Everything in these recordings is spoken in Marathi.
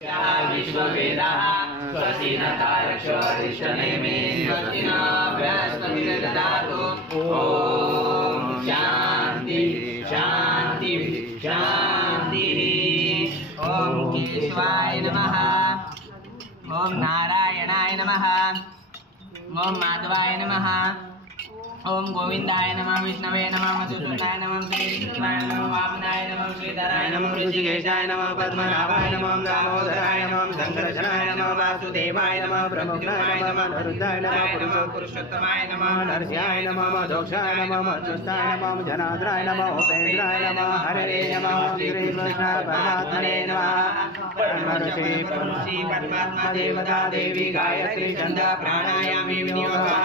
विश्ववेदाः स्वस्ति न तारक्षरिष्टनेमि स्वस्ति न बृहस्पतिर्दधातु। ॐ शान्ति शान्ति शान्तिः। ॐ केशवाय नमः। ॐ नारायणाय नमः। ॐ माधवाय नमः। ओम गोविंदाय नमः। विष्णवे नमः। मधुसूदनाय नमः। श्रीकृष्णाय नमः। वामनाय नमः। श्रीधराय नमः। ऋषिकेशाय नमः। पद्मनाभाय नमः। दामोदराय नमः। संकर्षणाय नमः। वासुदेवाय नमः। प्रमुखाय नमः। नरुद्धाय नमः। पुरुषोत्तमाय नमः। नरसिंहाय नमः। मधोक्षाय नमः। मधुस्थाय नमः। जनार्दनाय नमः। उपेन्द्राय नमः। हरे नमः। श्रीकृष्ण परमात्मने नमः। परमर्षि परमात्मा देवता देवी गायत्री छंद प्राणायामी विनियोगः।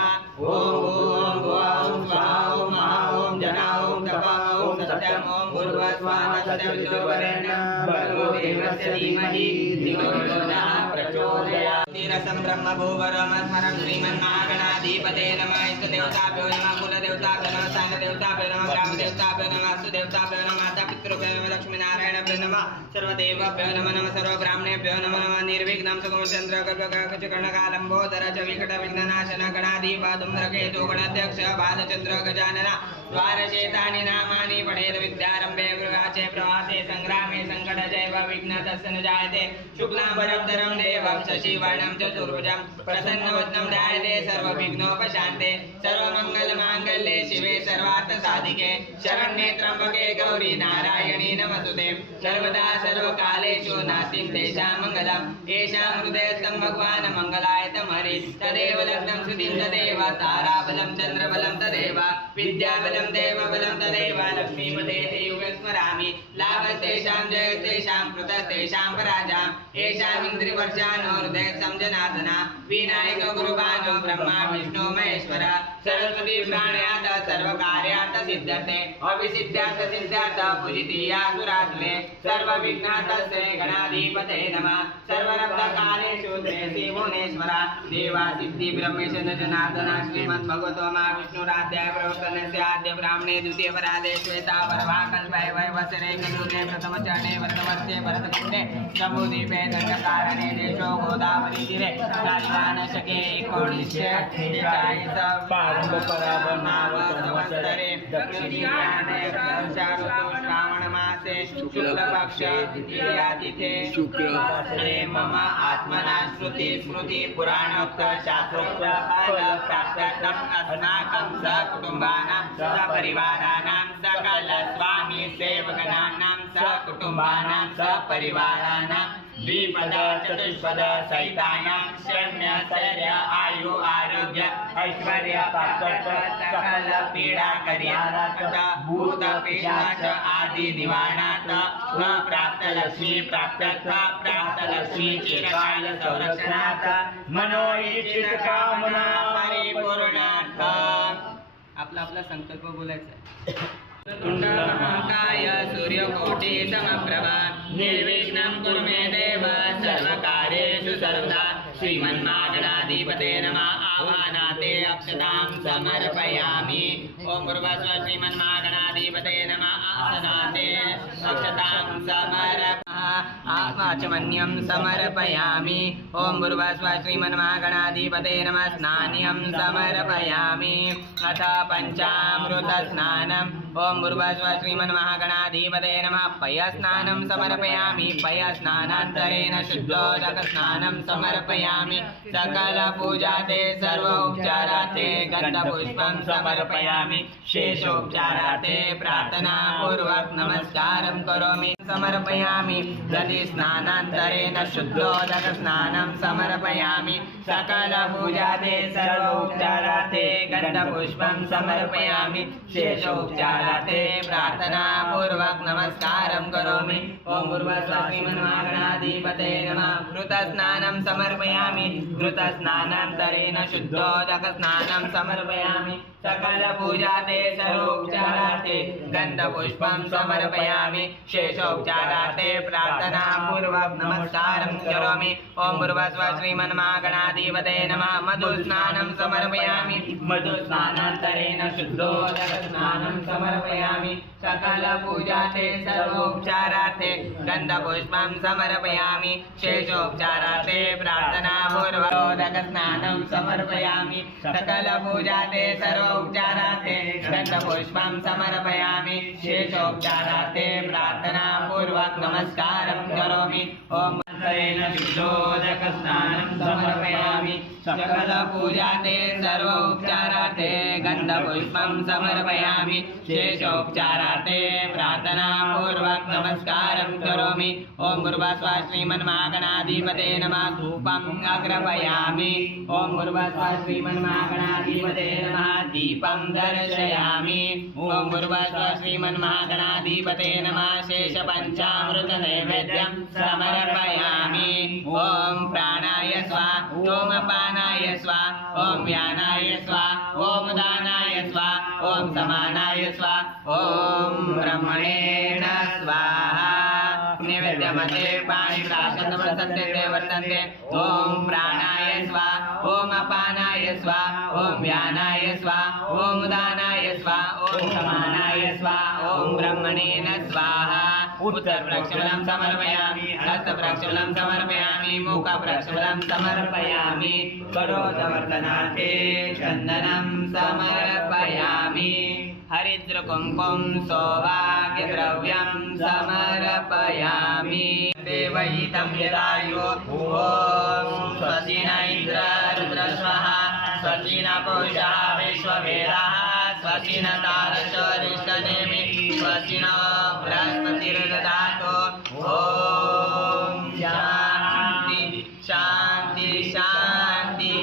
ओम ओम स्वाहा ओम महा ओम जना ओम तपा ओम सत्यम ओम भूर्भुवस्सुवः तत्सवितुर्वरेण्यं भर्गो देवस्य धीमहि धियो यो नः प्रचोदयात्। रसं ब्रह्म भूवरमस्मरं श्रीमन्महागणाधिपते नमः। इष्टदेवताभ्यो नमः। कुलदेवताभ्यो नमः। स्थानदेवताभ्यो नमः। ग्रामदेवताभ्यो नमः। वास्तुदेवताभ्यो नमः। मातापितृभ्यो नमः। लक्ष्मीनारायणाभ्यो नमः। सर्वदेवभ्यो नमः नमः। सर्वब्राह्मणेभ्यो नमः नमः। निर्विघ्नं सुगमचन्द्र गर्भगणकालम्बोदर च विकटविघ्ननाशन गणाधिपा धूम्रकेतु गणाध्यक्ष बालचन्द्र गजानन द्वारचेतानि नामानि पठेत् विद्यारम्भे गृहाचे प्रवासे संग्रामे संकटजैव विघ्न तस्य न जायते। शुक्लाम्बरधरं देवं शशिवर्णं चतुर्भुजं प्रसन्नवदनं ध्यायते सर्वविघ्नोपशान्ते। सर्वमङ्गलमाङ्गल्ये शिवे सर्वार्थसाधिके शरण्ये त्र्यम्बके गौरी नारायणी नमस्तुते। सर्वदा सर्वकालेषु नास्ति तेषां मङ्गलम्। येषां हृदयस्थं भगवान् मङ्गलाय तमहरि। तदेव लग्नं श्रुतिं तदेव ताराबलं चन्द्रबलं तदेव विद्याबलं देवबलं तदेव लक्ष्मीपते युगे स्मरामि। लाभस्तेषां जयस्तेषां कृतस्तेषां पराजां। येषाम् इन्द्रिवर्षाणो हृदयस्थं जनार्दन। विनायक गुरुभानो ब्रह्मा विष्णु महेश्वर। सरस्वती प्राणयात सर्वकार्यार्थ सिद्ध्यर्थे अविसिद्ध्यार्थ सिद्ध्यार्थ पूजितीया सुरासुरे। सर्वविघ्नातस्ते गणाधिपते नमः। सर्वरब्धकालेषु त्रयसी भुवनेश्वर। देवा सिद्धि ब्रह्मेश जनार्दन श्रीमद्भगवतो महाविष्णुराध्याय प्रवर्तनस्य आद्य ब्राह्मणे द्वितीय परादे श्वेता परवा कल्पे वैवसरे कलुगे प्रथम चरणे वर्तवर्षे भरतखण्डे जम्बूद्वीपे दण्डकारणे देशो गोदावरी तीरे कालिवान शके 1948 संवत्सरे दक्षिणायने श्रावण मासे शुक्लपक्ष द्वितीया तिथे शुक्लवासरे मम आत्मना श्रुति स्मृति पुराणोक्त शास्त्रोक्त फल प्राप्त्यर्थम् अस्माकं सकुटुम्बानां सपरिवाराणां सकल स्वामी सेवगणानां सकुटुम्बानां सपरिवाराणां द्विपद चतुष्पद सहितानां शरण्य शैर्य आयु आरोग्य ऐश्वर्य प्राप्त्यर्थ सकल पीडा कल्याणार्थ भूत पिशाच आदि निवारणार्थ प्राप्त लक्ष्मी प्राप्त्यर्थ प्राप्त लक्ष्मी चिरकाल संरक्षणार्थ मनोइच्छित कामना परिपूर्णार्थ। आपला आपला संकल्प बोलायचा आहे। महाकाय सूर्यकोटि समप्रभा निर्विघ्नं कुरु मे देव सर्वकार्येषु सर्वदा। श्रीमन्महागणाधिपते नमः। आवाहनाते अक्षतां समर्पयामि। ओम भूर्भुवस्सुवः श्रीमन्महागणाधिपते नमः। आसनाते अक्षतां समर्पयामि। आत्माचमन्यं समर्पयामि। ओम भूर्भुवस्सुवः श्रीमन्महागणाधिपते नमः। स्नान्यं समर्पयामि। अथ पञ्चामृत स्नानम्। ओम भूर्भुवस्सुवः श्रीमन्महागणाधिपते नमः। पयस्नानं समर्पयामि। पयस्नानान्तरेण शुद्धोदक स्नानं समर्पयामि। सकल पूजाते सर्वोपचाराते गन्धपुष्पं समर्पयामि। शेषोपचाराते प्रार्थना पूर्वक नमस्कारं करोमि समर्पयामि। यदि स्नानान्तरेण शुद्धोदक स्नानं समर्पयामि। सकल पूजाते सर्वोपचाराते गन्धपुष्पं समर्पयामि। शेषोपचाराते प्रार्थना पूर्वक नमस्कारं करोमि। ओम भूर्भुवस्सुवः श्रीमन्महागणाधिपते नमः। घृतस्नानं समर्पयामि। घृतस्नानान्तरेण शुद्धोदक स्नानं समर्पयामि। सकल पूजाते सर्वोपचाराते गन्धपुष्पं समर्पयामि। शेषोपचाराते प्रार्थना पूर्वक नमस्कारं करोमि। ओम भूर्भुवस्सुवः श्रीमन्महागणाधिपते नमः। मधुस्नानं समर्पयामि। मधुस्नानान्तरेण शुद्धोदक स्नानं समर्पयामि। सकल सकलपूजाते सर्वोपचारार्थे गन्धपुष्पं समर्पयामि शेषोपचारार्थे प्रार्थनापूर्वकोदकस्नानं समर्पयामि सकलपूजाते सर्वोपचारार्थे गन्धपुष्पं समर्पयामि शेषोपचारार्थे प्रार्थनापूर्वक नमस्कारं करोमि ॐ मंत्रेण शुद्धोदकस्नानं समर्पयामि सकलपूजाते सर्वोपचारार्थे गन्धपुष्पं समर्पयामि शेषोपचारार्थे प्रार्थनापूर्वक नमस्कारं करोमि ॐ भूर्भुवः श्रीमन्महागणाधिपते नमः धूपम् अग्रपयामि ॐ भूर्भुवः श्रीमन्महागणाधिपते नमः दीपं दर्शयामि ॐ भूर्भुवः श्रीमन्महागणाधिपते नमः शेषपञ्चामृतनैवेद्यं समर्पयामि ॐ प्राणाय स्वाहा ॐ अपानाय स्वाहा ॐ व्यानाय स्वाहा ॐ उदानाय स्वाहा ॐ समानाय स्वाहा ॐ ब्रह्मणे स्वाहा नैवेद्यमध्ये पाणिग्रासं वर्तन्ते ॐ प्राणाय स्वाहा ॐ अपानाय स्वाहा ॐ व्यानाय स्वाहा ॐ उदानाय स्वाहा ॐ समानाय स्वाहा ॐ ब्रह्मणे स्वाहा उत्तरप्रक्षालं समर्पयामि हस्तप्रक्षालं समर्पयामि मुखप्रक्षालं समर्पयामि करोदवर्तनार्थे चन्दनं समर्पयामि हरिद्रकुङ्कुम सौभाग्यद्रव्यं समर्पयामि देवहितं यदायु ॐ स्वस्ति न इन्द्र रुद्रस्वः स्वस्ति न पूषा विश्ववेदाः स्वस्ति न तारसो रिष्टनेमि स्वस्ति न बृहस्पतिर्दधातु ॐ शान्ति शान्ति शान्ति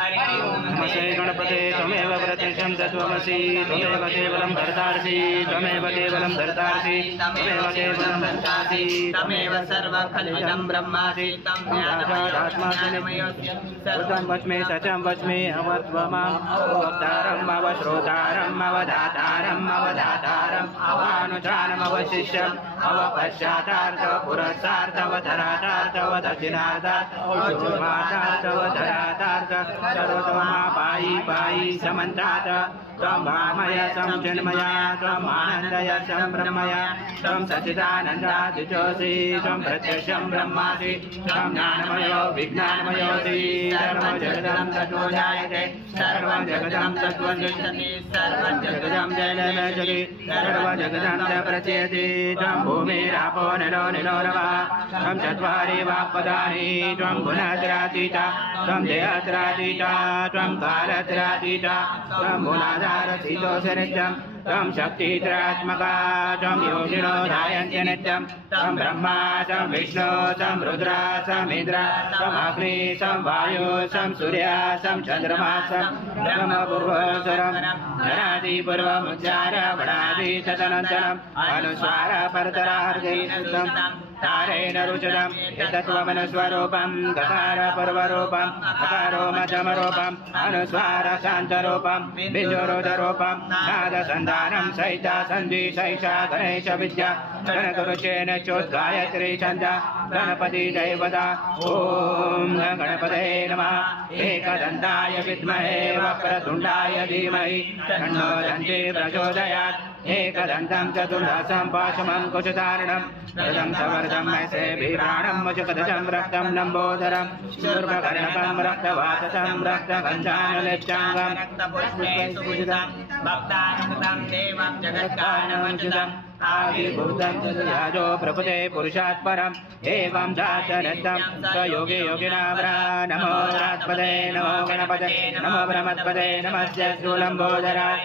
हरि ओम नमस्ते गणपते त्वमेव प्रत्यक्षं तत्त्वमसि त्वमेव केवलं भर्तासि त्वमेव केवलं धर्तासि त्वमेव केवलं भर्तासि तमेव सर्वखलिदं ब्रह्मासि तं सर्वं वच्मि सचं वच्मि अवत्वमाम् अवक्तारम् अवश्रोतारम् अवधातारम् अवधातारम् अवानुचानम् अवशिष्यम् अवपश्चातार्थ पुरस्तार्थवधरातार्थ वदक्षिणार्थार्थ अवधरातार्थ सर्वतोमा पायि पायि समन्तात् त्वं वामय सं चिन्मया त्वम् आनन्दय सं ब्रह्मय त्वं सच्चिदानन्दादिजोऽसि त्वं प्रत्यक्षं ब्रह्मासि त्वं ज्ञानमयो विज्ञानमयोऽसि सर्वं जगदं तत्त्वो जायते सर्वं जगदं तत्त्वं तिष्ठति सर्वं जगदं जगति सर्वं जगदं च प्रचयति त्वं भूमिरापो निलो निलो नवः त्वं चत्वारि वाक्पदानि त्वं गुणत्रातीता त्वं देहत्रातीता त्वं कालत्रातीता त्वं मूलाधारशीतोषनित्यं त्वं शक्तित्रात्मका त्वं योगिनो ध्यायन्ति नित्यं त्वं ब्रह्मा त्वं विष्णु त्वं रुद्रा त्वमिन्द्र त्वमग्नि त्वं वायु त्वं सूर्य त्वं चन्द्रमा त्वं ब्रह्मपूर्वस्वरं धनादिपूर्वमुच्चार वणादि तदनन्तरम् अनुस्वार परतरार्धेन तारेण रुचिरम् एतत्त्वमनुस्वरूपं गकार पूर्वरूपम् अकारो मध्यमरूपम् अनुस्वार शान्तरूपं बिन्दुरुदरूपं नादसन्धानं सहिता सन्धि सहिषा गणेश विद्या गणगुरुचेन चोद्गायत्री छन्द गणपति दैवता ॐ गणपते नमः एकदन्ताय विद्महे वक्रतुण्डाय धीमहि तन्नो दन्ती प्रचोदयात् एकदन्तं चतुर्दशं पाशमं कुशधारणं रदं सवर्धं मैसे विप्राणं मुचकदचं रक्तं लम्बोदरं शूर्पकर्णकं रक्तवाससं रक्तगन्धानुलेप्ताङ्गं रक्तपुष्पेषुभूषितं भक्तानुगतं देवं जगत्कारणमञ्जुतं आविर्भूतं तदयाजो प्रभुते पुरुषात् परम् एवं जातनद्धं स योगे योगिनाम्रा नमो रात्पदे नमो गणपते नमो ब्रह्मत्पदे नमस्य स्थूलम्बोदराय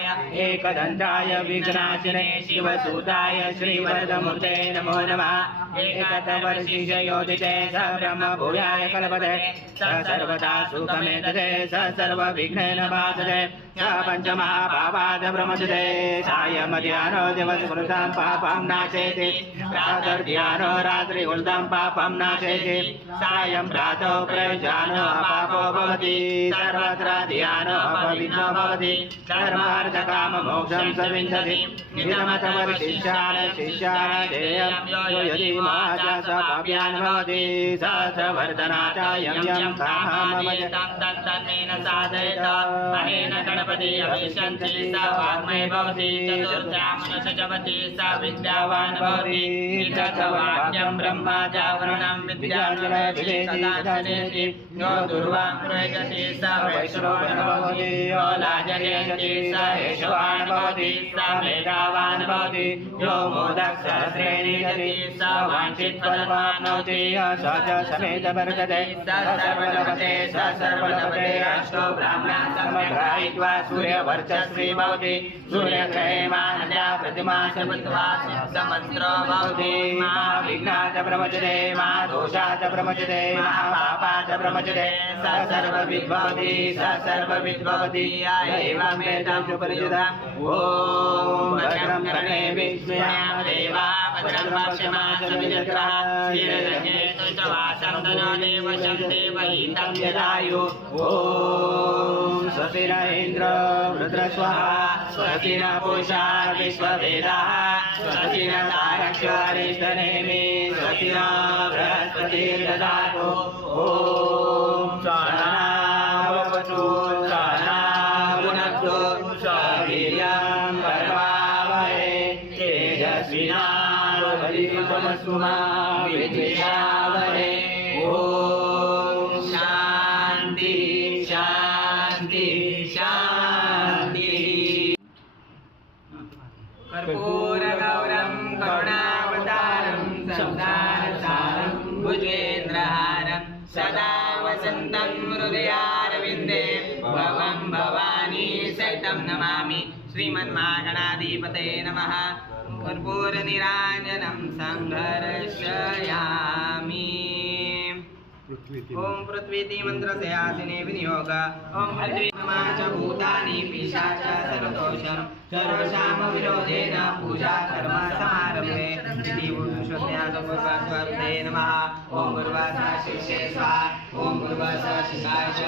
एकदन्ताय विघ्नाशिने शिवसूताय श्रीवरदमूर्ते नमो नमः एकतवर्षिषयोदिते स ब्रह्मभूयाय कल्पते स सर्वदा सुखमेतते स सर्वविघ्नेन बाधते स पञ्चमहाभावाद ब्रह्मचते सायमध्यानो दिवसकृतां पापं नाशेति प्रातर्ध्यानो रात्रि उल्दं पापं नाशेति सायं प्रातो प्रयुजानो अपापो भवति सर्वत्र ध्यानो अपविघ्नो भवति सर्वार्थकाममोक्षं स विन्दति निगमतमविशिष्यान शिष्यान देयं यो यदि महाजा स पाप्यान् भवति स वर्धनाचायं यं काममवज साधयेत अनेन गणपति अभिषन्ति स वाग्मय भवति चतुर्थामनुषजपति स विद्यावान् भवति निजवाक्यं ब्रह्मा जावरणं विद्याचरति सदाचरेति यो दुर्वां प्रयजति स वैश्रवणो भवति यो लाजयति स यशवान् भवति स मेधावान् भवति यो मोदक सहस्रेण यति स वाञ्छितफलवान् भवति स च समेत वर्तते स सर्वलभते अष्टो ब्राह्मणान् समग्रायित्वा सूर्यवर्चस्वी भवति सूर्यग्रहे मानजा प्रतिमा भूत्वा सिद्धमन्त्रो भवति महाविघ्नात् प्रमुच्यते महादोषात् प्रमुच्यते महापापात् प्रमुच्यते स सर्वविद् भवति स सर्वविद् भवति एवमेतं सुपरिचितम् ॐ भद्रं कर्णे विष्णुयाम देवा भद्रं पश्यमासमिजत्रः स्थिररञ्जयतु च वासं धनो देवशं देवहितं यदायु ॐ स्वस्ति न इन्द्र रुद्रस्वाहा स्वस्ति न पूषा विश्ववेदाः स्वस्ति न तारक्षरिष्ठनेमि स्वस्ति न बृहस्पतिर्दधातु ॐ सहनावतु सहना भुनक्तु सवीर्यं करवावहै तेजस्विनावधीतमस्तु मा विद्विषावहै ॐ शान्ति शान्ति शान्ति कर्पूरगौरं करुणावतारं संसारसारं भुजेन्द्रहारं सदा वसन्तं हृदयारविन्दे भवं भवानी सहितं नमामि श्रीमन्मागणाधिपतये नमः कर्पूरनिराजनं सङ्घर्षयामि ओम पृथ्वीति मंत्रस्य आसिने विनियोग ओम पृथ्वी नमः च भूतानि पिशाच सर्वदोषं सर्वशाम विरोधेन पूजा कर्म समारम्भे इति पुरुषोत्यासपूर्वस्वर्ते नमः ओम गुरुवासा शिष्ये स्वाहा ओम गुरुवासा शिशाय च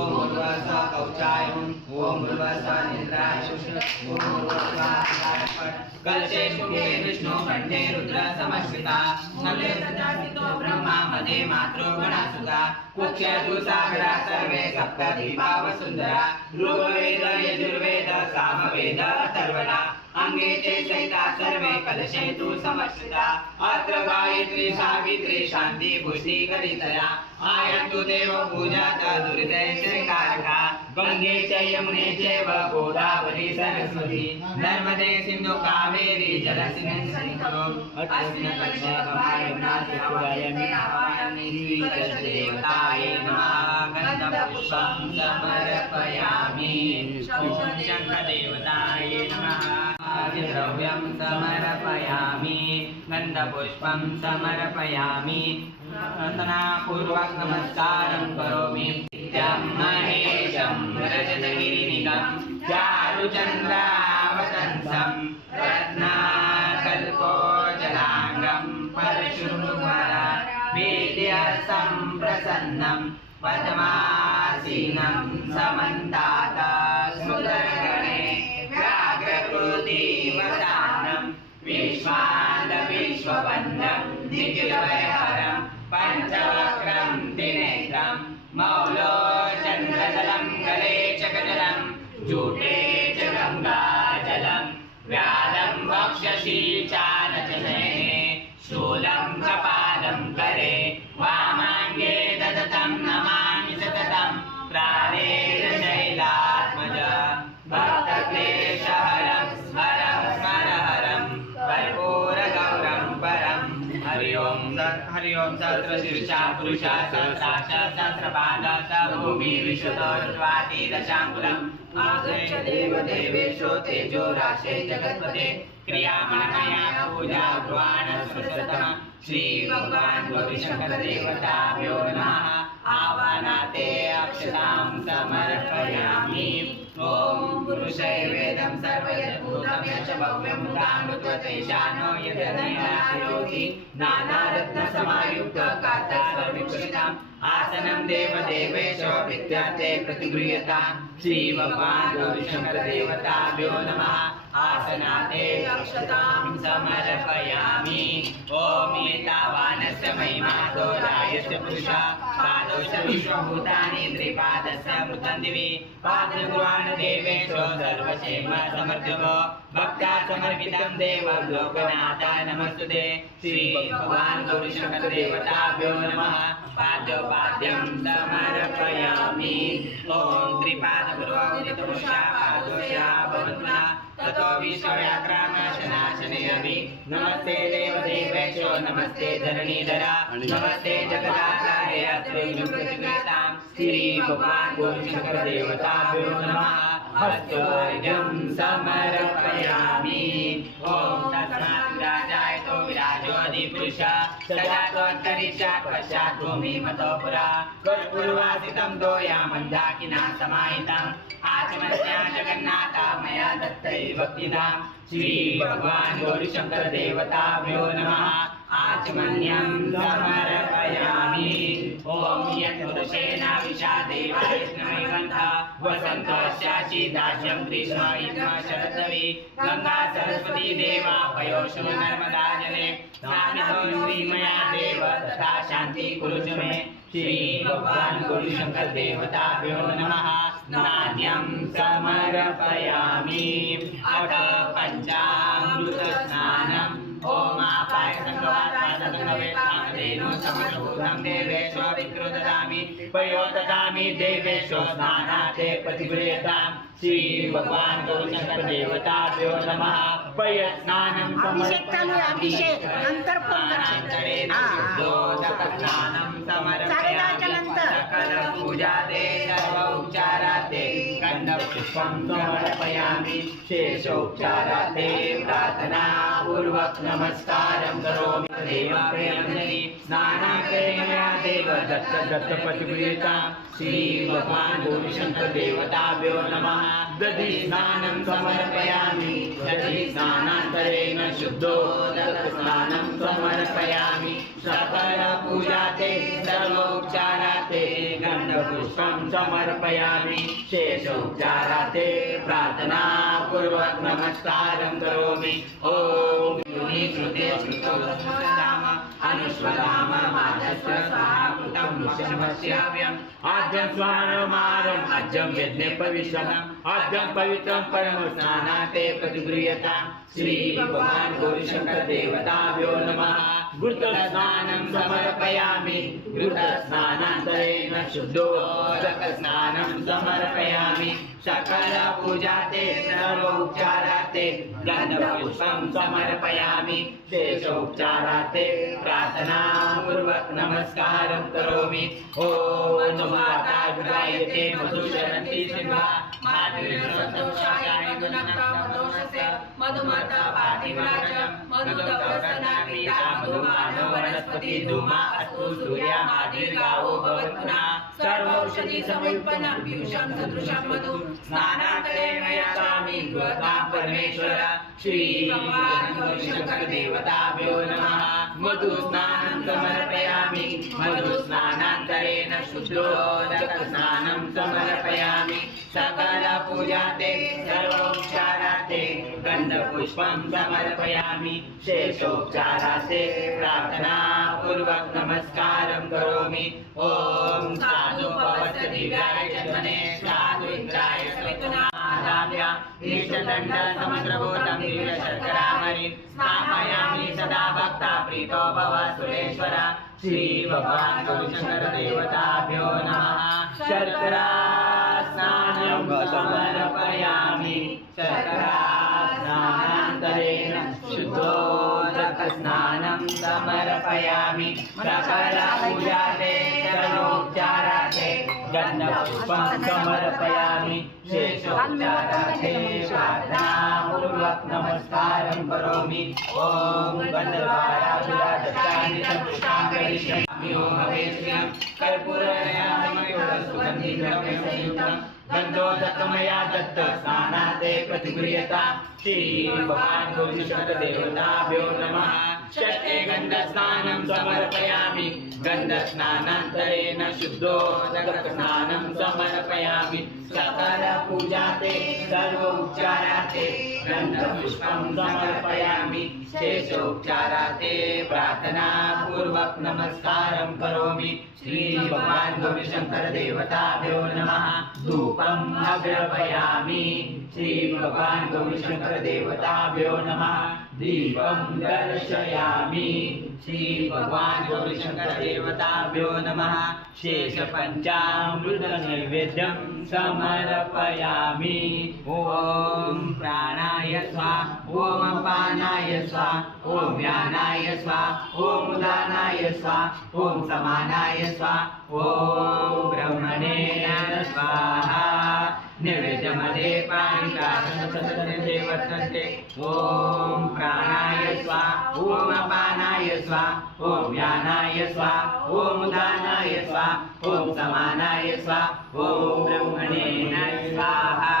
ओम गुरुवासा कौचाय ओम गुरुवासा निद्राय ओम गुरुवासा कलशे शुभे विष्णु कंठे रुद्र समश्रिता नले सदासितो ब्रह्मा मदे मातृ गणासुता कुक्षतु सागरा सर्वे सप्तदीपा वसुंधरा ऋग्वेद यजुर्वेद सामवेद अथर्वणा अंगे चे सहिता सर्वे कलशे तु समश्रिता अत्र गायत्री सावित्री शांति पुष्टि करितया आयन्तु देव पूजात दुर्दैशकारका गंगे च यमुने चैव गोदावरी सरस्वती नर्मदे सिंधु कावेरी जलस्मिन् सन्निधौ अस्मिन् कलशे गवायम्नाथावायमि आवाहयामि देवताय नमः गन्धपुष्पं समर्पयामि शङ्खदेवताय नमः द्रव्यं समर्पयामि गन्धपुष्पं समर्पयामि प्रार्थनापूर्वक नमस्कारं करोमि नित्यं महेशं रजतगिरिनिकं चारुचन्द्रावतंसं रत्नाकल्पोजलाङ्गं परशुनुवरा वेद्यसं प्रसन्नं पद्मासीनं समन्तात् स्मृतगणे व्याघ्रकृतिवसानं विश्वान्तविश्ववन्दं निखिलभयहरं पञ्चवक्त्रं त्रिनेत्रं मौलोचन्द्रदलं गले चकजलं जूटे च गङ्गाजलं व्यालं वक्षसि चानचनयने शूलं कपालं करे वामाङ्गे ददतं नमामि सततं प्राणेशैलात्मज भक्तक्लेशहरं हरं स्मरहरं कर्पूरगौरं परं हरि ओं सहस्रशीर्षा पुरुषा सहस्राक्ष सहस्रपाद भूमि विश्वतोर्ध्वाति दशाङ्कुलम् आगच्छ देवदेवेशो तेजो राशे जगत्पते क्रियामणमया पूजा ब्रुवाण सरस्वतः श्री भगवान् गौरीशङ्कर देवताभ्यो नमः आवाहनाते अक्षतां समर्पयामि ओम पुरुषे वेदं सर्वयद्भूतं यच्च भव्यं मुदामृततेशानो यदनयायोति नानारत्नसमायुक्त कार्तस्वरविभूषितम् आसनं देवदेवेशो विद्यार्थे प्रतिगृह्यतां श्री भगवान् गौरीशङ्कर देवताभ्यो नमः आसनाते अक्षतां समर्पयामि ओम एतावानस्य महिमा दोरायस्य पुरुषा पादोश विश्वभूतानि त्रिपादस्य मृतं दिवि पादगुरुवान् देवेशो सर्वक्षेम समर्थको भक्ता समर्पितं देवं लोकनाथा नमस्तुते श्री भगवान् गौरीशंकर देवताभ्यो नमः पाद्योपाद्यं समर्पयामि ॐ त्रिपादगुरो नितपुरुषा पादोषा भवन्तुना ततो विश्वव्याक्रामशनाशने अपि नमस्ते देवदेवेशो नमस्ते धरणीधरा नमस्ते जगदाचार्य अत्रिमुक्तिकृतां श्री भगवान् गौरीशंकर देवताभ्यो नमः हस्तोर्घ्यं समर्पयामि ॐ तस्मात् विराजायतो विराजोऽधिपुरुषः सदात्वन्तरिक्षात् पश्चात् भूमिमतो पुरा कर्पूरवासितं तोयामन्दाकिना समाहितम् आचमन्या जगन्नाथा मया दत्तै भक्तिदां श्री भगवान् गौरीशंकर देवताभ्यो नमः आचमन्यं समर्पयामि ॐ यत्पुरुषेण विषादेवायज्ञमैवन्तः वसन्तोऽस्यासि दास्यं ग्रीष्म इन्द्र शरदवि गङ्गा सरस्वती देवा पयोषो नर्मदा जले स्थापितो श्रीमया देव तथा शान्ति कुरु च मे श्री भगवान् गौरीशंकर देवताभ्यो नमः नान्यं समर्पयामि अथ पञ्चामृतस्नानम् ॐ आपाय संगवात्मादसंगवेत्तामदेनो समभूतं देवेशो विक्रो ददामि पयो ददामि देवेशो स्नानाते प्रतिगृह्यतां श्री भगवान् गौरीशंकर देवताभ्यो नमः पयस्नानं अभिषेक चालू आहे, अभिषेक नंतर फोन करा. स्नानं साडेदहाच्या नंतर. सकल पूजा ते सर्व उपचाराते गंधपुष्पं समर्पयामि शेषोपचाराते प्रार्थना पूर्वक नमस्कारं करोमि देवाभ्यंजलि स्नानाकरेणया देव दत्त दत्तपतिप्रीतां श्री भगवान् गौरीशंकर देवताभ्यो नमः दधि स्नानं समर्पयामि दधि स्नानान्तरेण शुद्धोदक स्नानं समर्पयामि सकल पूजाते सर्वोपचाराते गन्धपुष्पं समर्पयामि शेषोपचाराते प्रार्थना पूर्वक नमस्कारं करोमि ॐ योनि कृते श्रुतो धाम अनुस्वधाम मादस्व स्वाहाकृतं वशमस्याव्यम् आद्यं स्वानमारम् आद्यं यज्ञे पवित्रम् आद्यं पवित्रं परम स्नानाते प्रतिगृह्यतां श्री भगवान् गौरीशंकर देवताभ्यो नमः घृतस्नानं समर्पयामि घृतस्नानान्तरेण शुद्धोदक स्नानं समर्पयामि सकल पूजाते सर्वोपचाराते गन्धपुष्पं समर्पयामि शेषोपचाराते प्रार्थना पूर्वक नमस्कारं करोमि ॐ माता विरायते मधुशरन्ति शिवा मातृसन्तोषाय गुणनक्तमदोषसे मधुमाता पातिव्राज मधुदवसनाक्रीता मधुमानव वनस्पति धूमा अस्तु सूर्या मादीर्घावो भवत्पुनः सर्वौषधि समुत्पन्नं पीयूषं सदृशं मधु स्नानान्तरे मया स्वामी गृहतां परमेश्वर श्री भगवान् गौरीशंकर देवताभ्यो नमः मधुस्नानं समर्पयामि मधुस्नानान्तरेण शुद्धोदक स्नानं समर्पयामि सकल पूजाते सर्वोपचाराते गन्धपुष्पं समर्पयामि शेषोपचाराते प्रार्थना पूर्वक नमस्कारं करोमि ॐ साधु भवस्य दिव्याय जन्मने साधु इंद्राय सवितुनादाभ्य ईशदण्ड समग्रभूतं दिव्यशर्करामणि स्थापयामि सदा भक्ता प्रीतो भव सुरेश्वर श्री भगवान् गौरीशंकर देवताभ्यो नमः शर्करा स्नानं समर्पयामि शर्करा स्नानान्तरेण शुद्धोदक स्नानं समर्पयामि सकल पूजाते सर्वोपचाराते गन्धपुष्पं समर्पयामि शेषोपचाराते प्रार्थना पूर्वक नमस्कारं करोमि ॐ गन्धर्वाराधुरादत्तानि संपुष्टां करिष्यामि ॐ हवेश्यं कर्पूरयामि सुगन्धिद्रव्यसंयुक्तं गन्धोदकमया दत्त स्नानाते प्रतिगृह्यतां श्री भगवान् गौरीशंकर देवताभ्यो नमः षष्ठे गन्धस्नानं समर्पयामि गन्धस्नानान्तरेण शुद्धोदकस्नानं समर्पयामि सकलपूजाते सर्वोपचाराते गन्धपुष्पं समर्पयामि शेषोपचाराते प्रार्थनापूर्वक नमस्कारं करोमि श्री भगवान् गौरीशंकर देवताभ्यो नमः धूपम् अग्रपयामि श्री भगवान् गौरीशंकर देवताभ्यो नमः दीपं दर्शयामि श्री भगवान् गौरीशंकर देवताभ्यो नमः शेषपञ्चामृत नैवेद्यं समर्पयामि ॐ प्राणाय स्वाहा ॐ अपानाय स्वाहा ॐ व्यानाय स्वाहा ॐ उदानाय स्वाहा ॐ समानाय स्वाहा ॐ ब्रह्मणे स्वाहा नैवेद्यमध्ये पाणिकासनसदने वर्तन्ते ॐ प्राणाय स्वाहा ॐ अपानाय स्वाहा ॐ व्यानाय स्वाहा ॐ उदानाय स्वाहा ॐ समानाय स्वाहा ॐ ब्रह्मणे स्वाहा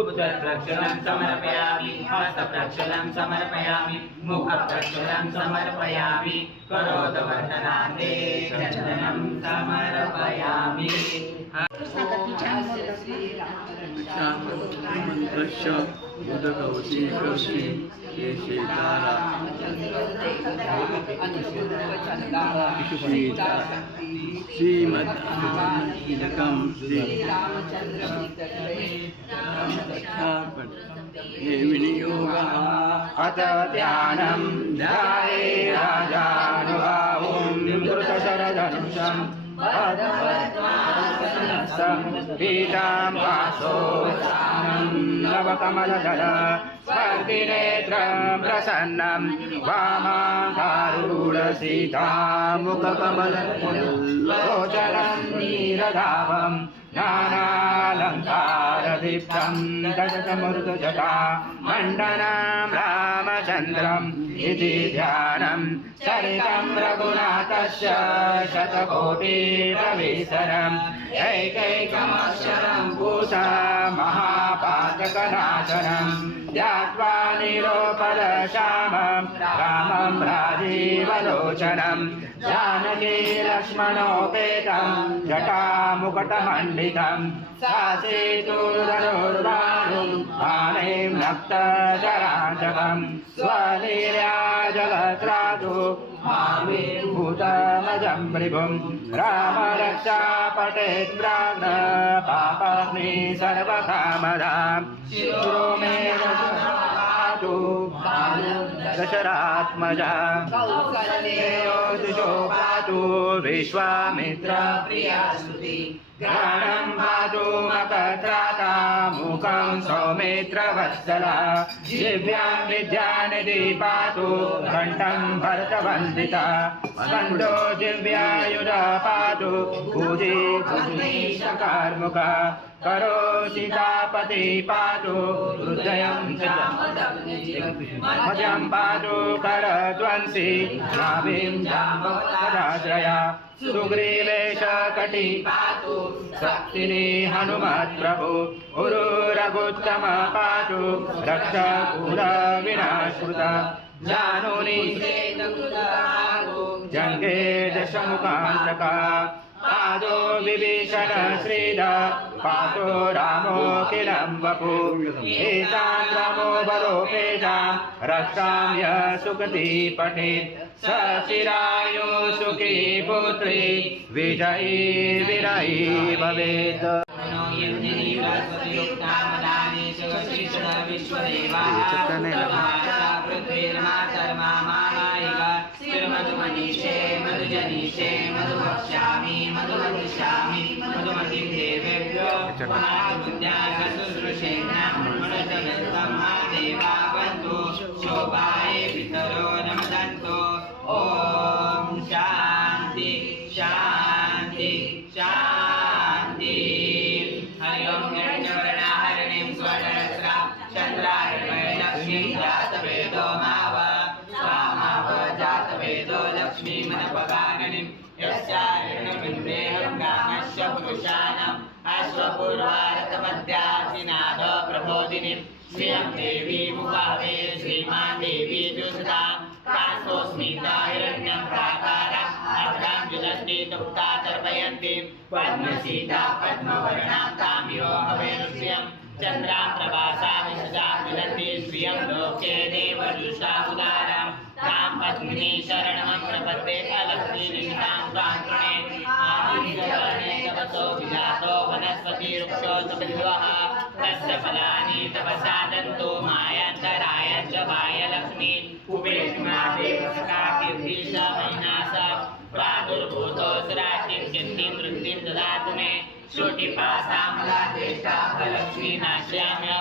उत्तरप्रक्षालं समर्पयामि हस्तप्रक्षालं समर्पयामि मुखप्रक्षालं समर्पयामि करोदवर्धनान्ते चन्दनं समर्पयामि शान्तमन्त्रस्य उदकवशीकर्षि केशेतारा श्रीमद् विनियोगः अथ ध्यानं ध्याये राजानुभावं निमृतशरधनुषं पीताम्बासोत्थानं नवकमलदल स्पर्धिनेत्रं प्रसन्नं वामाङ्गारूढसीतामुखकमललोचनं नीरधावं नानालङ्कारदीप्तं दशसमृतजटा मण्डनं रामचन्द्रम् इति ध्यानं सरितं रघुनाथस्य शतकोटिरविसरम् एकैकमक्षरं पूषा महापातकनाशनं ध्यात्वा निरोपदशामं रामं राजीवलोचनं जानकी लक्ष्मणोपेतं जटामुकुटमण्डितं सासेतुर्धनुर्बाहुं पाणिं नक्तजराजकं स्वलील्या जगत्रातु भूतमजं भृगुं रामरक्षा पठेत् प्राज्ञ पापाग्नि सर्वकामदां शिरो मे दशरथातु दशरात्मजा दिशो पातु विश्वामित्र प्रियास्तुति घ्राणं पातु मकत्राता मुखं सौमित्रवत्सला जिह्वां विद्यानिधि पातु कण्ठं भरतवन्दिता स्कन्धो जिह्वायुध पातु भुजि भुजनीशकार्मुका करो सीतापति पातु हृदयं च मध्यं पातु करध्वंसी नाभिं जाम्बवदाश्रया सुग्रीवेश कटी पातु शक्तिनी हनुमत् प्रभु उरु रघुत्तम पातु रक्षकुल विनाशकृत जानुनी जङ्गे दशमुखान्तका पादो विभीषण श्रीध पातो रामोऽखिलं वपु एतां रामो बलोपेतां रक्षाम्य सुखती पठेत् स चिरायु सुखी पुत्री विजयी विरयी भवेत् मधुमनीषे मधुजनीषे मधुभक्ष्यामि मधुमदिष्यामि मधुमतिं देवेभ्यो शुश्रूषेण देवावन्तु शोभाय पितरो नमदन्तु ॐ शान्ति शान्ति शान्ति हरि ओं हिरण्यवर्णाहरिणीं स्वर्णरस्रां चन्द्रार्कलक्ष्मीं जातवेदो माव जातवेदो लक्ष्मीमनपगामिनीं यस्यार्णवृन्देहं गामस्य पुरुषाणाम् अश्वपूर्वारतमध्यासिनाद प्रबोधिनीं श्रियं देवीमुपावे श्रीमान् देवी जुषतां कास्तोऽस्मिता हिरण्यं प्राकारा अर्धां जुलति तप्ता तर्पयन्ति पद्मसीता पद्मवर्णां तामियो अवेरुष्यं चन्द्रां प्रभासा विसजा विलन्ति श्रियं लोके देवजुषा उदारां तां पद्मिनी शरणं प्रपद्ये अलक्ष्मी निष्ठां प्राङ्गणे आदिनिर्वणे तपसो विजातो वनस्पतिवृक्षो सुबिल्वः तस्य फलानि तपसा दन्तो मायान्तराय च वायलक्ष्मी उपेक्षमा देवसखा कीर्तिशा महिनासा प्रादुर्भूतोऽसुराशिं कीर्तिं वृद्धिं ददातु मे श्रुतिपासामलादेष्टा फलक्ष्मी नाश्याम्य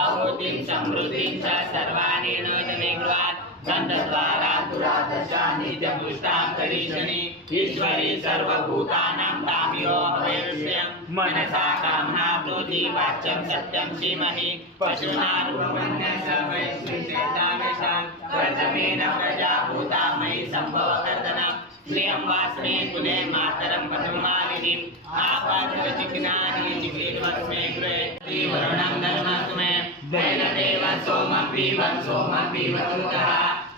आहुतिं समृद्धिं च सर्वाणि नोदमे गृहात् गन्धद्वारा दुरादशा नित्यपुष्टां करिष्यनि ईश्वरी सर्वभूतानां तामियो अवेरुष्यं मनसा कामना प्रोति वाच्यं सत्यं धीमहि पशूनारूपमन्यस्य वैश्विकेतामेषां प्रथमेन प्रजाभूता मयि सम्भवकर्तनं श्रियं वास्मे कुले मातरं पद्ममालिनीम् आपादचिह्नानि चिक्लीर्वस्मे गृहे श्रीवरुणं धर्मस्तु मे दैलदेव सोमं पीवतुतः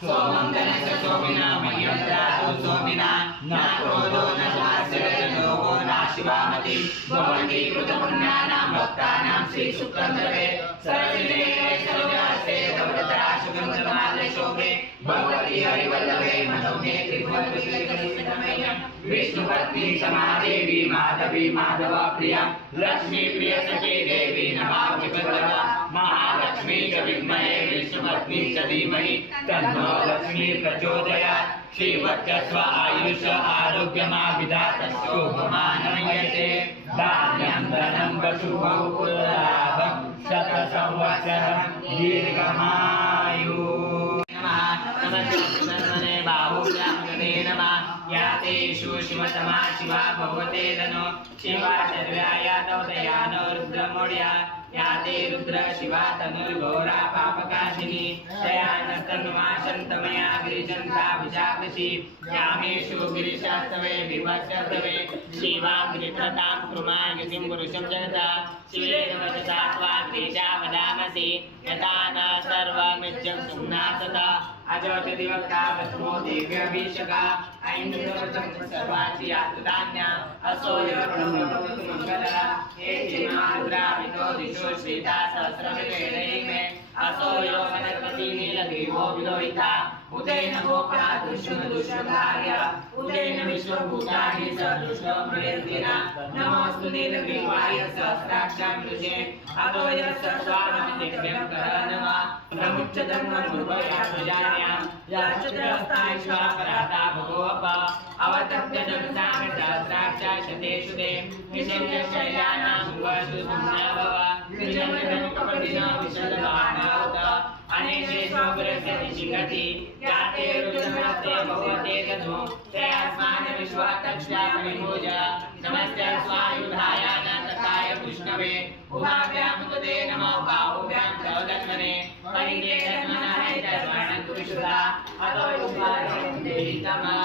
सोमं धनस्य सोमिना मह्यं ददातु सोमिना न क्रोधो न शास्त्रजनोगो नाशिवामति भवन्ति कृतपुण्यानां भक्तानां श्रीशुक्रन्द्रवे सरसिने सरजास्ते तवत्राशुगन्धमालशोभे भगवती हरिवल्लभे मनोमे त्रिभुवनविकृतमयं विष्णुपत्नी समादेवी माधवी माधवा प्रिया लक्ष्मी प्रिय सखी देवी नमामि भगवता महालक्ष्मी च विद्महे विष्णुपत्नी च धीमहि तन्नो लक्ष्मी प्रचोदयात् श्रीवत्सव आयुष आरोग्यमाभिधातस्योपमानयते धान्यं धनं वसुबहुपुत्रलाभं शतसंवत्सरं दीर्घमायुः नमस्ते बाहुभ्यां गते नमः या तेषु शिवतमा शिवा भगवते धनो शिवा शर्व्याया तवदयानो रुद्रमोड्या या ते रुद्र शिवा तनुर्घोरा पापकाशिनी दयानस्तन्मा शन्तमया गिरिशन्ता विशाखसी यामेषु गिरिशास्तवे विभत्सस्तवे शिवां गिरित्रतां कृमा गिरिं पुरुषं जगता शिवेन वचसा त्वा तेजा वदामसि यथा न सर्वमित्यं सुम्नासता अजोषधिवक्ता प्रथमो देव्यभिषका ऐन्द्रवचं सर्वाचि यातुधान्या असोयरुणमङ्गलः एचिमारुद्रा वितो दिशो श्रीता सहस्रविवेलैमे असोयो वनस्पति नीलग्रीवो विलोहिता उदेन गोपा दुष्मदुष्मधार्य उदेन विश्वभूतानि सदृष्टमृगेर्दिना नमोऽस्तु नीलग्रीवाय सहस्राक्षां ऋषे अतो यस्य स्वामिभ्यं कर नमः प्रमुच्चधर्ममुर्वया प्रजायां याचत्रस्ताश्वा पराता भगोप अवतप्य जगतां सहस्राक्षा शतेषु ते विशेषशैलानां वस्तु सुम्नाभव विजयधनकपटिना विशदवानावत अनेके स्वपुरस्य निशिगति याते रुद्रमस्ते भगवते तनु तयास्मान् विश्वातक्षामणिभोज नमस्ते स्वायुधाय अनन्तकाय विष्णवे उभाभ्यां तुते नमो बाहुभ्यां तवदन्मने परिते धन्मनाय तस्मानन्तु विशुद्धा अतो युगाय देहि तमः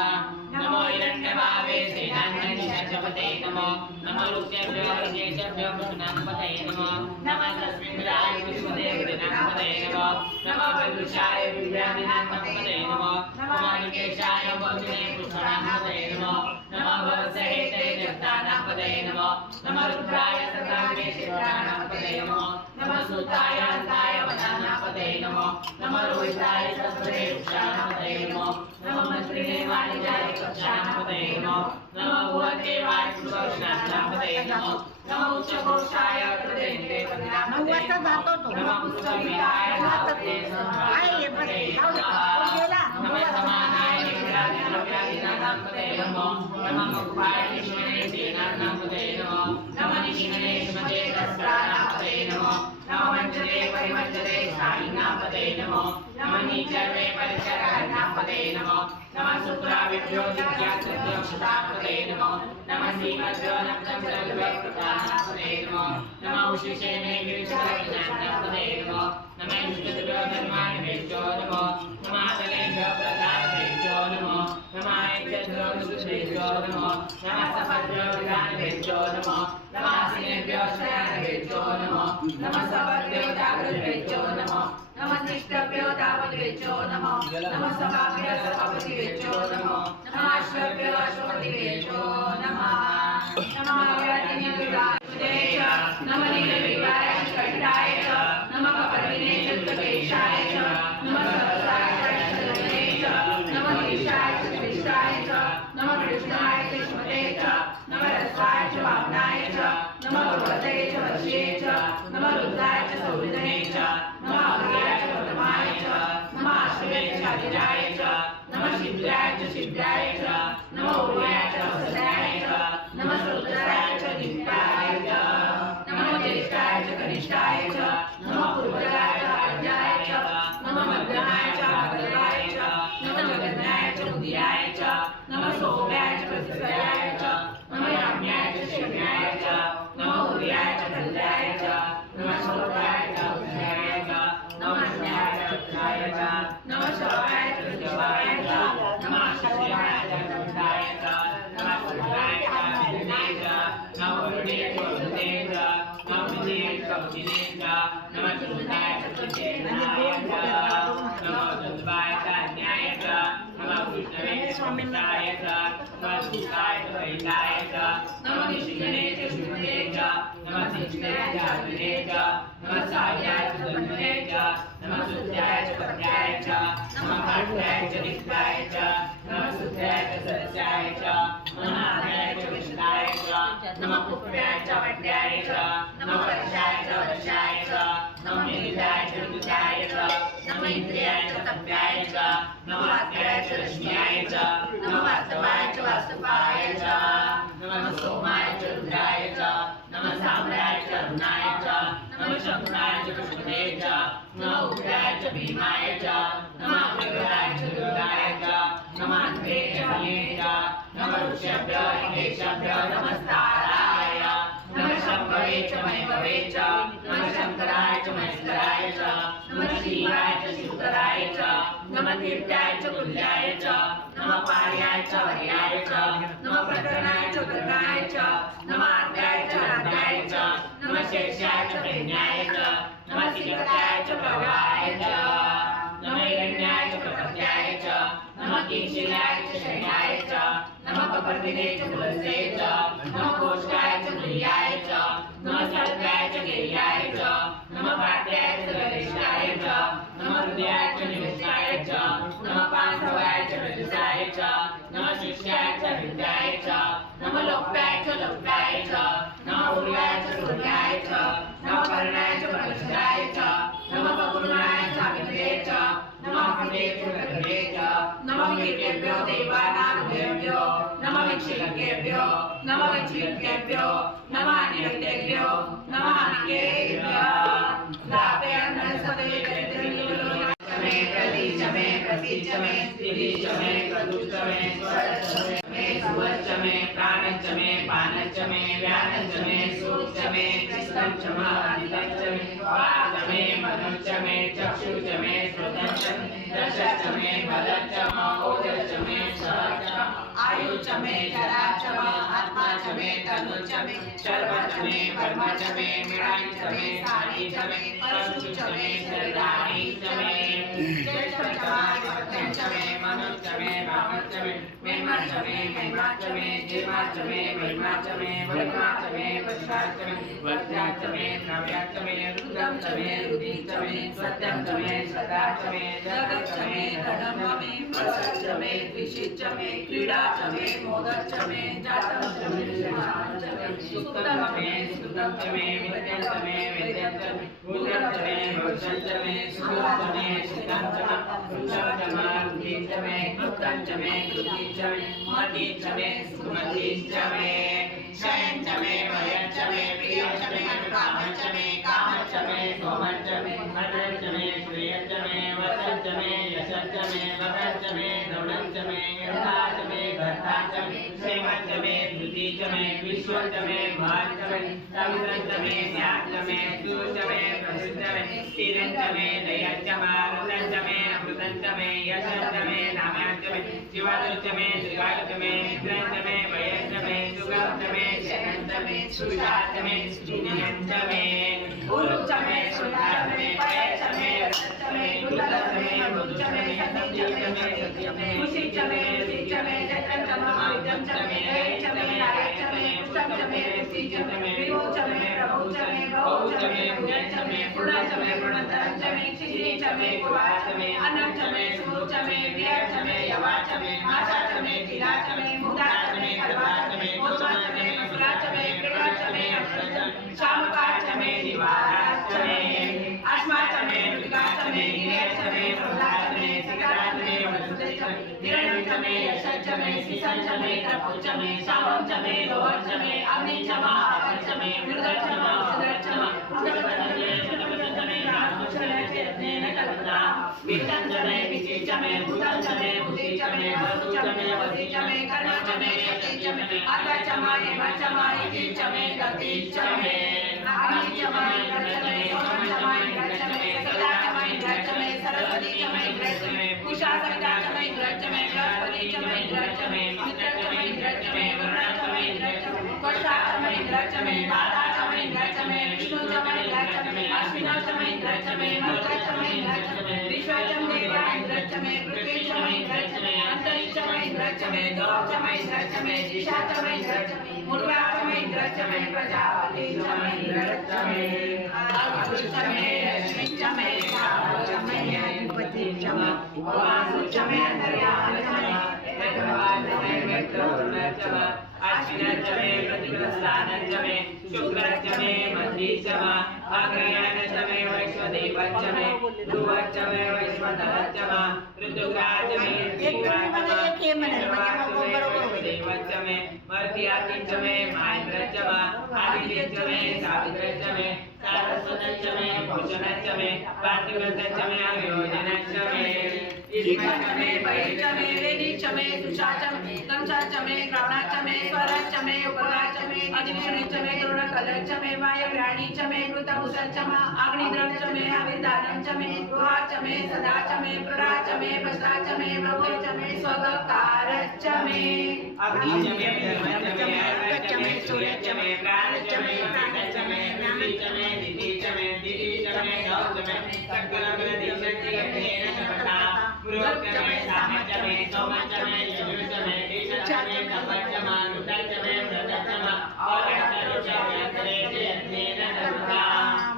नमो हिरण्यभावे सेनान्यनिशपते नमो नमो रुद्रेभ्यो हृदेशेभ्यो पशुनांपते नमो नमः तस्मिन्द्राय विश्वदेवनांपते नमो नमो वैदुषाय विद्यादिनांपते नमो नमो निकेशाय बन्धुने पुष्पणांपते नमो नमो भवसहेते जगतानांपते नमो नमो रुद्राय सदाग्ने क्षेत्राणांपते नमो नमो सुताय अन्ताय वनानांपते नमो नमो रोहिताय सस्वरे वृक्षाणांपते नमो नमो मंत्रिणे वाणिजाय कक्षानांपते नमो नमो भुवदेवाय पुरुषाणांपते नमो नमो उच्चघोषाय कृतेन्द्रे नववाजता जातो तो. नमो पुष्पविहाय आहे, बस, जाऊ दे. तो गेला. नमो समानाय निग्रहानांपते नमो नमो मुखाय विष्णुने सेनानांपते नमो नमो निशिने श्रीमते तस्त्रानांपते नमो नमो मंजरे परिमंजरे साईनांपते नमो नमो नीचर्वे परिचरानांपते नमो नमः शुक्राविभ्यो दिव्यात्रिभ्यो शतापते नमो नमः श्रीमद्भ्यो नमः नमो नमः उशिषेणे गिरिशरनांपते नमो नमः विष्णुभ्यो धर्माणिभ्यो नमो नमः तलेभ्यो प्रधानभ्यो नमो नमः ऐक्यभ्यो सुभ्यो नमो नमः सपद्भ्यो विधानभ्यो नमो नमः सिनेभ्यो शयनभ्यो नमो नमः सपद्भ्यो जागृतभ्यो नमो नमः निष्ठभ्यो दावद्भ्यो नमो नमः सभाभ्यो सभापतिभ्यो नमो नमः अश्वभ्यो अश्वपतिभ्यो नमः नीलग्रीवाय कंठाय च नमः कपर्दिने चतुर्केशाय च नमः सहस्राय च नमः नीशाय च कृष्णाय च नमः कृष्णाय कृष्णते च नमः रसाय च वामनाय च नमः भगवते च वश्ये च नमः रुद्राय च सौहृदये च नमः अग्र्याय च गौतमाय च नमः आश्रये च आदिराय च नमः शिद्राय च शिद्राय च नमः उर्वाय च वसुधाय च नमः रुद्राय च दीप्ताय च नमः ज्येष्ठाय च कनिष्ठाय च नमः पूर्वजाय च आद्याय च नमः मध्यमाय च अग्रवाय च नमः जगन्नाय च उदयाय च नमः सोम्याय च प्रतिसयाय च नमः याम्याय च शम्याय च नमः उर्याय च कल्याय च नमः शोभाय च उदयाय च नमः अन्याय च उत्थाय च नमः शवाय च प्रतिशवाय च नमः आश्रयाय च गन्धाय च नमः सुराय च विद्याय च नमः वरुणे च वरुणे च नमः विजये च विजये च नमः सुरुदाय च सुजेनाय च नमः दुर्वाय च अन्याय च नमः विष्णवे च स्वामिनाय च नमः सुताय च वैलाय च नमः निशिगणे च शुभे च नमः सिंचनाय च अग्ने च नमः सायाय च धन्वे च नमः सुत्याय च पत्याय च नमः भाट्याय च नित्याय च नमः सुत्याय च सत्याय च नमः आद्याय च विष्णाय च नमः पुप्याय च वट्याय च नमः वर्षाय च वर्षाय च नमः मिलिताय च ऋतुजाय च नमः इंद्रियाय च तप्याय च नमः वाक्याय च रश्म्याय च नमः वास्तवाय च वास्तवाय च नमः सोमाय च रुद्राय च नमः साम्राय च अरुणाय च नमः शंकराय च कृष्णते च नमः उग्राय च भीमाय च नमः अग्रगदाय च दुर्गाय च नमः अन्ते च हये च नमः ऋषभ्य केशभ्य नमस्काराय नमः शंभवे च महभवे च नमः शंकराय च महेश्वराय च नमः शिवाय च शिवकराय च नमः तीर्थाय च कुल्याय च नमः पार्याय च वर्याय च नमः प्रकरणाय च उदरणाय च नमः आद्याय च आद्याय च नमः शेषाय च प्रेण्याय च नमः सिकताय च प्रवाहाय च नमः हिरण्याय च प्रपत्याय च नमः किंशिलाय च शयनाय च नमः कपर्दिने च तुलसे च नमः कोष्ठाय च गुह्याय च नमः सर्गाय च गेयाय च नमः पाट्याय च गरिष्ठाय च नमः हृदयाय च निवेशाय च नमः पांसवाय च रजसाय च नमः शिष्याय च हृदयाय च नमः लोप्याय च लोप्याय च नमः उर्याय च सूर्याय च नमः पर्णाय च परशुराय च नमः पकुर्णाय च अग्नये च नमः अग्नये च गरुडे च नमः कीर्तेभ्यो देवानां नमः विक्षिप्तेभ्यो नमः विक्षिप्तेभ्यो नमः अनिरुद्धेभ्यो नमः अनिकेभ्यो दापयन् सदे दरिद्रनीलो मे प्रतीच मे प्रतीच मे स्त्रीच मे प्रदुष्ट मे स्वरच मे सुवच्च मे प्राणच मे पानच मे व्यानच मे सूच मे कृष्णच मे आदितच मे वाच मे मनोच मे चक्षुच मे श्रोतच मे दशच मे बलच मे ओजच मे सहच आयुच मे जराच मे आत्माच मे तनुच मे शर्वच मे कर्मच मे मृणाच मे सारीच मे पशुच मे शरीराणीच मे ज्येष्ठच मे मनोच मे भावच मे मेमच मे महिमाच मे जीवाच मे महिमाच मे वैमाच मे वज्राच मे वज्राच मे द्रव्याच मे रुद्रच मे रुदिच मे सत्यच मे सदाच मे जगच्च मे धनम मे प्रसच्च मे द्विषिच्च मे क्रीडाच मे मोदच्च मे जातच्च मे शिवाच मे सुक्तम मे सुतच्च मे विद्यच्च मे वेद्यच्च मे भूतच्च मे भविष्यच्च मे सुखच्च मे सुखच्च मे वृक्षच्च मे रुधिच्च मे कृतच्च मे कृतिच्च मे मतिच्च मे सुमतिच्च मे शयच्च मे भयच्च मे प्रियच्च मे अनुकामच्च मे कामच्च मे सोमच्च मे भद्रच्च मे श्रेयच्च मे वसच्च मे यशच्च मे भगच्च मे द्रवणच्च मे यथाच्च मे घर्ताच्च मे क्षेमच्च मे धृतिच्च मे विश्वच्च मे भाच्च मे सवित्रच्च मे ज्ञाच्च मे सुच मे प्रसिद्ध मे स्थिरच्च मे दयच्च मे रतच्च मे अमृतच्च मे यशच्च मे नाम्याच्च मे शिवायुच्च मे दीर्घायुच्च मे निद्रच्च मे भयच्च मे सुखच्च मे शयनच्च मे सुषाच्च मे स्त्रीयच्च मे उरुच्च मे सुच्च मे पयच्च मे रतच्च मे गुरुच्च मे मधुच्च मे सतीच्च मे सत्यच्च मे मुषिच्च मे रुचिच्च मे जत्रच्च मे विद्यच्च मे दयच्च मे रायच्च मे पुष्टच्च मे पुष्टिच्च मे विभुच्च मे प्रभुच्च मे मे कुवाच मे अन्नम च मे सूच मे व्यर्थ मे यवाच मे आशाच मे तिलाच मे मुदाच मे कर्वाच मे मोचाच मे मसुराच मे प्रेराच मे अश्वच शामकाच मे निवाराच मे अस्माच मे मृगाच मे गिरेच मे प्रभुदाच मे सिकाच मे वसुदेच मे हिरण्यच मे यशच मे सिसंच मे त्रपुच मे शामच मे लोहच मे अग्निच मे आपच मे मृगच मे औषधच मे उदकच मे रामकुशलच यज्ञेन कल्पता वित्तंच मे विचिच मे भूतंच मे बुद्धिच मे वसुच मे वसिच मे कर्मच मे शक्तिच मे अर्धच मे हेमच मे इतिच मे गतिच मे अग्निच मे इंद्रच मे सोमच मे इंद्रच मे सदाच मे इंद्रच मे सरस्वतीच मे इंद्रच मे उषा सविताच मे इंद्रच मे बृहस्पतीच मे इंद्रच मे मित्रच मे इंद्रच मे वरुणच मे इंद्रच मे कोशाच मे इंद्रच मे वाताच मे इंद्रच मे विष्णुच मे इंद्रच मे अश्विनच मे इंद्रच मे मरुतच मे इंद्रच मे विश्वच मे देवा इंद्रच मे पृथ्वीच मे इंद्रच मे अंतरिक्ष मे इंद्रच मे दोच मे इंद्रच मे दिशाच मे इंद्रच मे मुर्गाच मे इंद्रच मे प्रजापतीच मे इंद्रच मे अग्निच मे अश्विनच मे सावच मे अधिपतीच मे वासुच मे अंतर्यामच मे भगवान मे मित्रच मे अश्विनच मे प्रतिपस्थानच मे शुक्रच मे मध्वीच मे अग्रयानच मे वैश्वदेवच मे ध्रुवच मे वैश्वतरच मे ऋतुराज मे देवच मे मर्त्यातिच मे महेंद्रच मे आदित्यच मे सावित्रच मे सरस्वतच मे भूषणच मे पार्थिवच मे अयोजनच मे इष्मच मे बहिच मे वेदीच मे सुषाच मे दंशाच मे ग्रावणाच मे स्वराच मे उपगाच मे अधिविष्णुच मे गरुडकलच मे वायुग्राणीच मे कृतभूषच मे अग्निद्रवच मे आविर्दानंच मे गुहाच मे सदाच मे प्रराच मे पश्चाच मे प्रभुच मे स्वगकारच मे अग्निच मे ब्रह्मच मे अर्कच मे सूर्यच मे प्राणच मे प्राणच मे नामच मे दितीच मे दितीच मे गौच मे सकलगणदिशति यज्ञेन कल्पता मृगच मे सामच मे सोमच मे यजुच मे दिशच मे तपच मे रुद्रच मे व्रतच मे औरच मे यज्ञेन कल्पता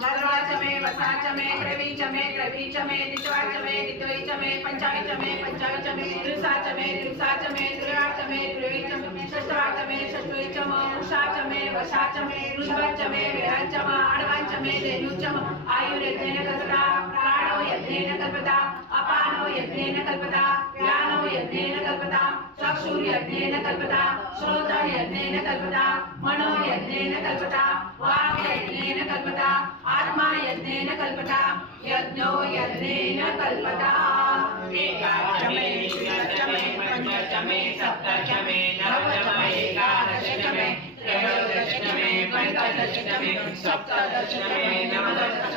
भद्रवाच मे वसाच मे त्रवीच मे त्रवीच मे दित्वाच मे दित्वैच मे पंचाविच मे पंचाविच मे त्रिसाच मे त्रिसाच मे त्रियाच मे त्रिवीच मे षष्ठवाच मे षष्ठवीच मे उषाच मे वशाच मे ऋषभच मे वेहच मे अडवाच मे धेनुच मे आयुर्यज्ञेन कल्पता प्राणो यज्ञेन कल्पता अपानो यज्ञेन कल्पता व्यानो यज्ञेन कल्पता चक्षुर्यज्ञेन कल्पता श्रोत्र यज्ञेन कल्पता मनो यज्ञेन कल्पता वाक् यज्ञेन कल्पता आत्मा यज्ञेन कल्पता यज्ञो यज्ञेन कल्पता एकाच मे द्वितीयच मे पंचच मे सप्तच मे नवच मे एकादशच मे त्रयोदशच मे पंचदशच मे सप्तदशच मे नवदशच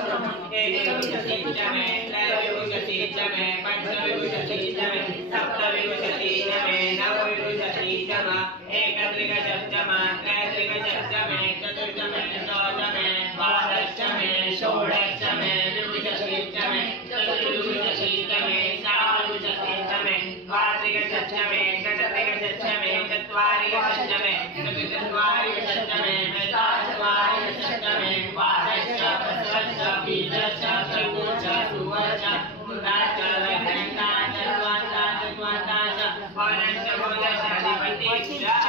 मे एकविंशतिच मे त्रयोविंशतिच मे पंचविंशतिच मे सप्तविंशतिच मे नवविंशतिच मे एकत्रिंशच्च मे त्रैत्रिंशच्च मे चतुर्थ मे षोडश मे द्वादश मे षोडश मे विंशतिच मे चतुर्विंशतिच मे षड्विंशतिच मे द्वात्रिंशच्च मे षट्त्रिंशच्च मे चत्वारिंशच्च मे चतुश्चत्वारिंशच्च मे पंचचत्वारिंशच्च मे द्वादश पञ्चदश बीजश्च चतुर्थ सुवच मुदाच लग्नाच स्वाताच स्वाताच पौरश्च भोजश्च अधिपतिश्च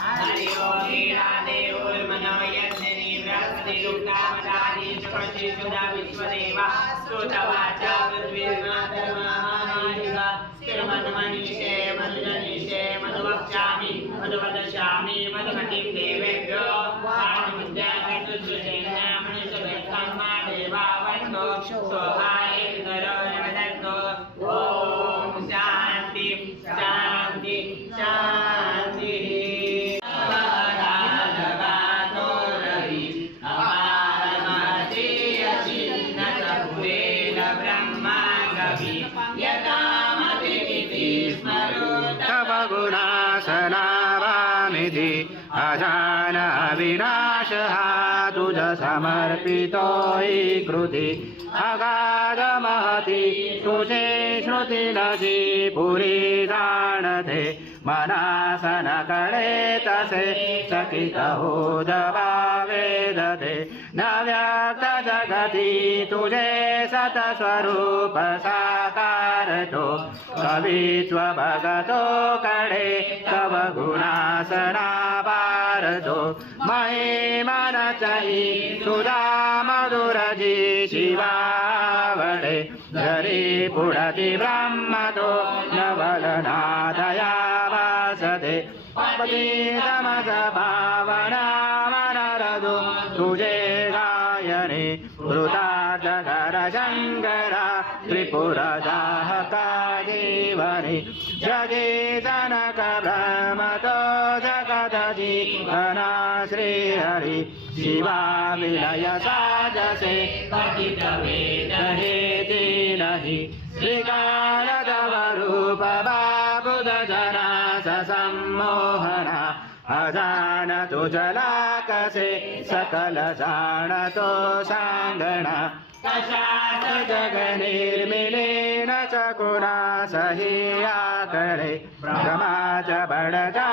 हरि ओम वीरादेवोर्मनो यज्ञनि बृहस्पतिरुक्तामदानि चक्षुषि सुधा विश्वदेवा श्रुतवाच पृथ्वीर्मातर्महामायुगा स्थिरमनुमनीषे मनुजनीषे मनुवक्ष्यामि मनुवदशामि मनुमतिं देवेभ्यो वाणिमुद्याकटुषेण मनुष्यभक्तं देवा वन्तो शोभाय पितरो नमदन्तो ॐ शान्ति शान्ति शान्तिः तव गुणासनावामिति अजान अविनाशः तुझ समर्पितोऽयि कृति अगाधमहति तुझे श्रुतिनसि पुरी जाणते मनासन कडे तसे सकित होत वेदते न व्यक्त जगती तुझे सतस्वरूप साकारतो कवित्व भगतो कडे तव गुणासना पारतो महिमन चही सुधा मधुरजी शिवावडे जरी पुढती ब्रह्मतो नवलनाथया वासते पतितमस भावना मनरदो तुझे गायने कृतार्थकर शंकरा त्रिपुरदाहका जीवने जगे जनक ब्रह्मतो जगत जीवना श्रीहरि शिवा विलय साजसे पतित वेद हेति नहि श्रीकाल तव रूप बाबुद जना सम्मोहना अजान तुझला कसे सकल जाणतो सांगणा कशात जग निर्मिलेन चकुना सही आकडे ब्रह्माच बडता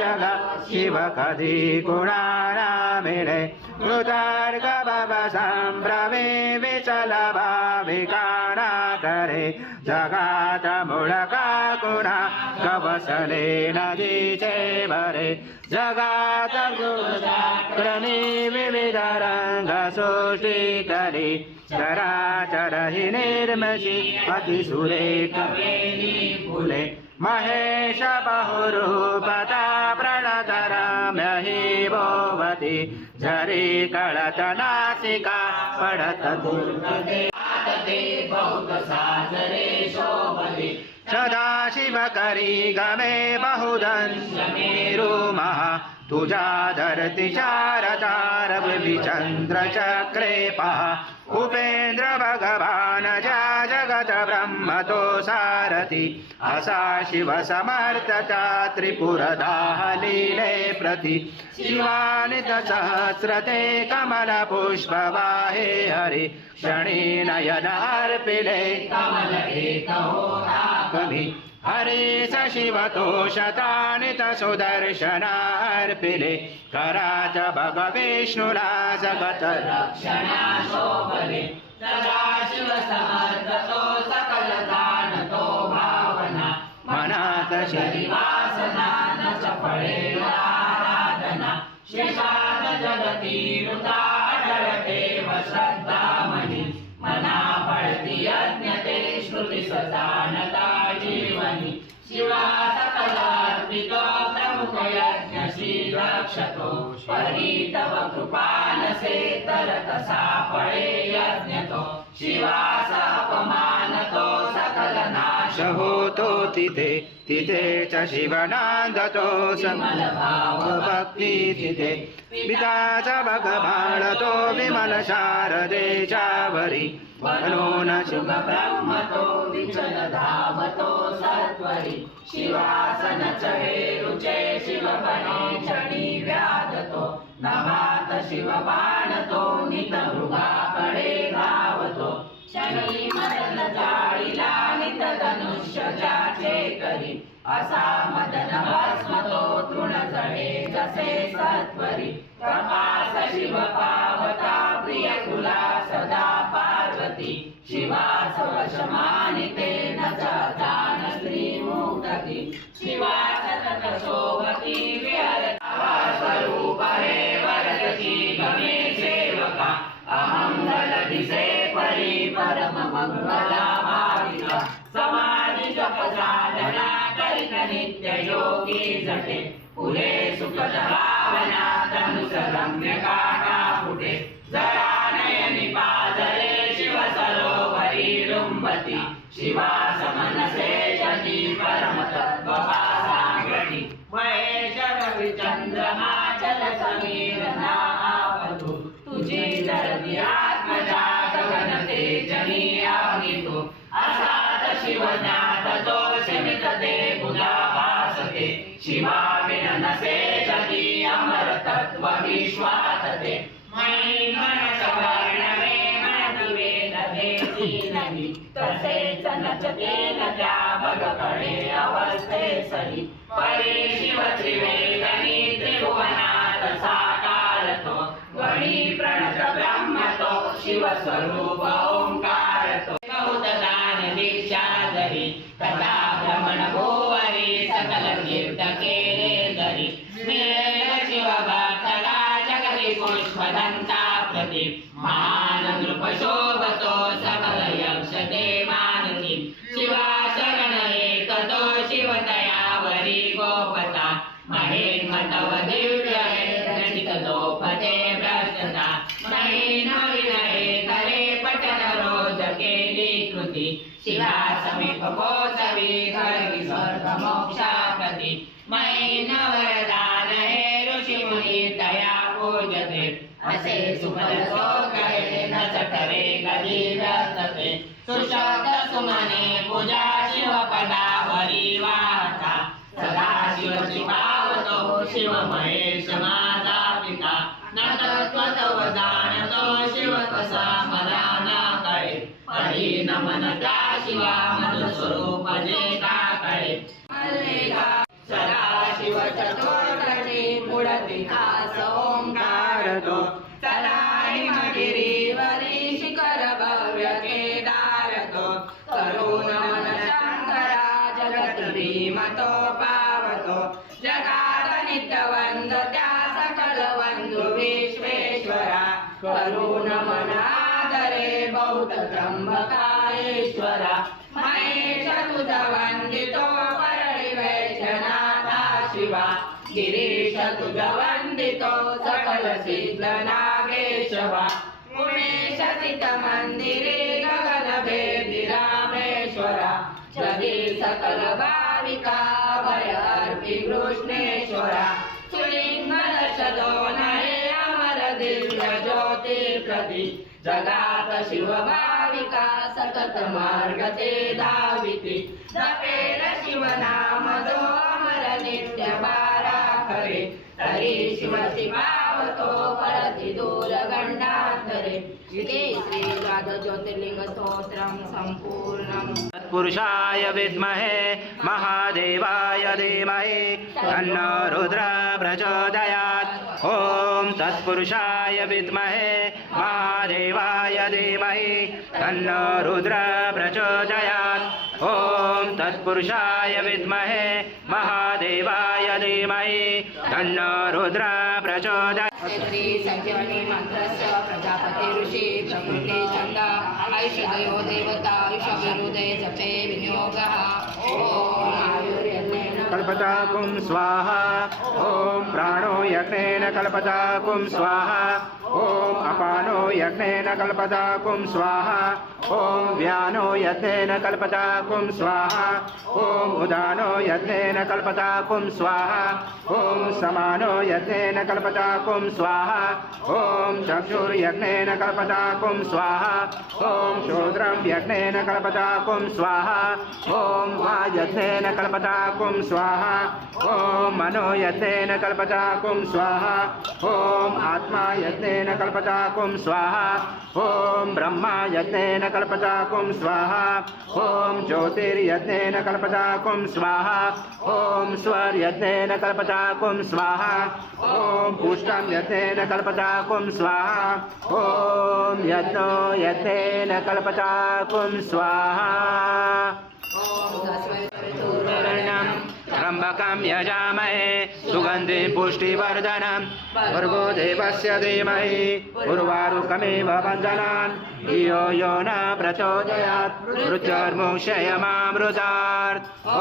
जग शिव कधी कुणाला मिळे कृतार्क भव संभ्रमे विचल भाविकाना करे जगात मुळका कुणा कवसले नदीचे भरे जगात गुरुक्रमी विविध रंग सृष्टी करी चराचर हि निर्मशी अतिसुरेख फुले महेश बहुरूपता प्रणतरम्य हि भोवती झरी कळत नासिका पडत दुर्गते बहुत साजरे शोभते सदाशिव करी गमे बहुदंश मेरु महा तुझा धरती चारतार विचंद्र चक्रे पहा उपेंद्र भगवान ज्या जगत ब्रह्म तो सारथी असा शिव समर्थता त्रिपुरदाह लीले प्रति शिवानित सहस्रते कमल पुष्प वाहे हरि क्षणी नयन अर्पिले कमल एक होता कवी हरे स शिव तो शतानित सुदर्शनार्पिले कराच भग विष्णुला जगत रक्षणा शोभले सदाशिव समर्थतो सकल जाणतो भावना मनात शरीवासना न चपळे आराधना शेषाद जगती वृता अडळते व श्रद्धामणी मना पडती यज्ञते श्रुती सजानता जीवनी शिवा सकलार्पितो प्रमुख यज्ञशील रक्षतो परी तव कृपानसे तरत सापळे यज्ञतो शिवास अपमानतो सकल नाश होतो तिथे तिथेच शिवनांदतो समल भाव भक्ती तिथे पिताचा भग बाळतो विमल शारदेच्या वरी मनोन शुभ ब्रह्मतो विचल धावतो सत्वरी शिवासन चहेरुचे शिव बने क्षणी व्याधतो नभात शिव बाणतो नित मृगाकडे धावतो क्षणी मदन जाळीला नित धनुष्य ज्याचे करी असा मदन भस्मतो तृण जळे जसे सत्वरी प्रकाश शिव पावता प्रिय तुला सदा पार्वती शिवास वशमानिते न जान स्त्री मुक्तती शिवास तत शोभती विहरता स्वरूप हे वरदती गमे सेवका अमंगल दिसे परी परम मंगला भाविका समाधी जप साधना करित नित्य योगी जटे फुले सुखद भावना धनुष रम्य काटा फुटे जरा नयनी पाजरे शिव सरोवरी लुंबती शिवा समनसे जनी परम तत्व सांगती महेश रवि चंद्रमा चल समीर नावधू तुझी धरती आत्मजा गगन तेजनी अग्नितो असात शिव ज्ञात जो सिमित दे बुधा भासते शिवा विननसे जनी अमर तत्व विश्वासते मयि मनस वर्णवे मनति वेद भेदी नहीं तसेच नचते न त्या भगकडे अवस्थे सरी परे शिव त्रिवेदनी त्रिभुवनाथ साकारतो ध्वनी प्रणत ब्रह्मतो शिव स्वरूप ओंकारतो बहुतदान दीक्षा धरी कथा भ्रमण भुवरी सकल तीर्थ केले धरी मिळेल शिव भक्तला जगती पुष्पदंता प्रति महान नृप शोभतो सकल यक्ष ते मानती शिवा शरण एकतो शिवतयावरी गोपता महेन्मतव दिव्य हे रचित दोपते भ्रष्टता महेन विनये करे पठन रोज केली कृती शिवा समीप पोचवी घरी स्वर्ग मोक्षापती महेन वरदान हे ऋषी मुनी तया पूजते असे सुमन सोकळे न चटरे कधी व्यस्तते सुशब्द सुमने पूजा शिवपदावरी वाहता सदा शिवची पावतो शिव महेश माझा पिता न तत्त्वतव जाणतो शिव कसा मला ना कळे हरी नमन त्या शिवा मज स्वरूप जे का कळे सदा शिव चतुर्दशी पुढती खास ओंकारतो चला हिमगिरीवरी शिखर भव्य केदारतो करुण मन शंकरा जगत भीमतो पावतो जगात नित्य वंदत्या सकल वंदु विश्वेश्वरा करुण मन आदरे बहुत त्र्यंबकाश्वरा महेश तुझ वंदितो परळी वैद्यनाथा शिवा गिरीश तुझ वंदितो सकल सिद्ध नागेशवा उमेश सित मंदिरे गगन भेदी रामेश्वरा जगी सकल भाविका भय अर्पी कृष्णेश्वरा सुलिंग दशदोन हे अमर दिव्य ज्योती प्रती जगात शिव भाविका सतत मार्ग ते धाविती जपेल शिव नाम जो अमर नित्य बारा खरे तरी शिवची पावतो परती दूर गंडांतरे इति श्री द्वादश ज्योतिर्लिंग स्तोत्रम संपूर्णम तत्पुरुषाय विद्महे महादेवाय धीमहि तन्नो रुद्र प्रचोदयात् ॐ तत्पुरुषाय विद्महे महादेवाय धीमहि तन्नो रुद्र प्रचोदयात् ॐ तत्पुरुषाय विद्महे महादेवाय धीमहि तन्नो रुद्र प्रचोदयात् श्री संजीवनी मंत्रस्य प्रजापति ऋषि प्रकृति छंद ऐषधयो देवता आयुषविरुदे जपे विनियोगः ओम आयुर्यज्ञेन कल्पताकुं स्वाहा ॐ प्राणो यज्ञेन कल्पताकुं स्वाहा ॐ अपानो यज्ञेन कल्पताकुं स्वाहा ॐ व्यानो यज्ञेन कल्पताकुं स्वाहा ॐ उदानो यज्ञेन कल्पताकुं स्वाहा ॐ समानो यज्ञेन कल्पताकुं स्वाहा ॐ चक्षुर्यज्ञेन कल्पताकुं स्वाहा ॐ शूद्रं यज्ञेन कल्पताकुं स्वाहा ॐ वायज्ञेन कल्पताकुं स्वाहा ॐ मनो यज्ञेन कल्पताकुं स्वाहा ॐ आत्मा यज्ञेन कल्पताकुं स्वाहा ॐ ब्रह्मा यज्ञेन कल्पताकुं स्वाहा ॐ ज्योतिर्यज्ञेन कल्पताकुं स्वाहा ॐ स्वर्यज्ञेन कल्पताकुं स्वाहा ॐ पुष्टं यज्ञेन कल्पताकुं स्वाहा ॐ यज्ञो यज्ञेन कल्पताकुं स्वाहा त्र्यम्बकं यजामहे सुगन्धिं पुष्टिवर्धनं भर्गो देवस्य धीमहि उर्वारुकमेव वन्दनान् धियो यो न प्रचोदयात् मृत्युर्मुक्षयमामृतात् ॐ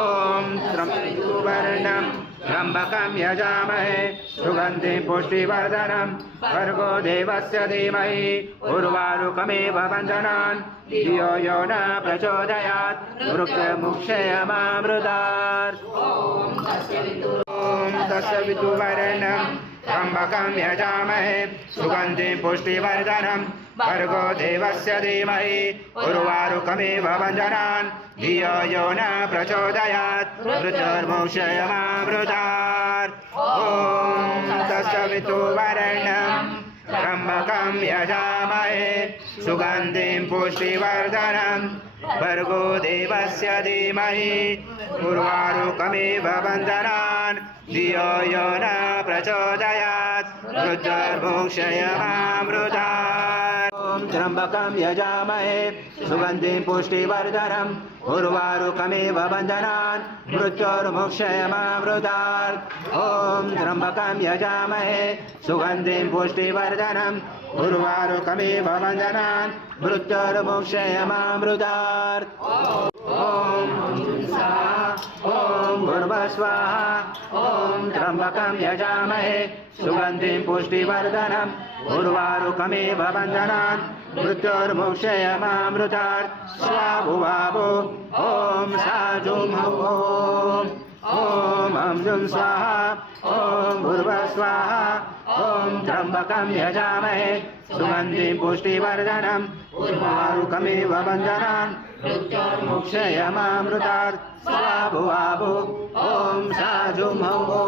त्र्यम्बकं त्र्यम्बकं यजामहे सुगन्धिं पुष्टिवर्धनं भर्गो देवस्य धीमहि उर्वारुकमेव वन्दनान् धियो यो न प्रचोदयात् मृत्युर्मुक्षयमामृतात् ॐ तस्य विदुवर्णं त्र्यम्बकं यजामहे सुगन्धिं पुष्टिवर्धनं भर्गो देवस्य धीमहि उर्वारुकमेव वन्दनान् धियो यो न प्रचोदयात् मृत्युर्मुक्षयमामृतात् ॐ तस्य विदुवर्णं त्र्यम्बकं यजामहे सुगन्धिं पुष्टिवर्धनं भर्गो देवस्य धीमहि उर्वारुकमिव बन्धनान् धियो यो न प्रचोदयात् मृत्युर्मोक्षयमामृतात् ॐ त्र्यम्बकं यजामहे सुगन्धिं पुष्टिवर्धनम् उर्वारुकमिव बन्धनान् मृत्युर्मोक्षयमामृतात् ॐ त्र्यम्बकं यजामहे सुगन्धिं पुष्टिवर्धनम् उर्वारुकमिव बन्धनान् मृत्युर्मोक्षयमामृतात् ॐ भूर्भुवस्वाहा ॐ त्र्यम्बकं यजामहे सुगन्धिं पुष्टिवर्धनम् उर्वारुकमिव बन्धनान् मृत्युर्मोक्षयमामृतात् स्वाभुवाभो ॐ साजुमहो ॐ जुं स्वाहा ॐ भूर्भुवस्वाहा ॐ त्र्यम्बकं यजामहे सुगन्धिं पुष्टिवर्धनम् उर्वारुकमिव बन्धनान् मृत्युर्मोक्षयमामृतात् स्वाभुवाभो ॐ साजुमहो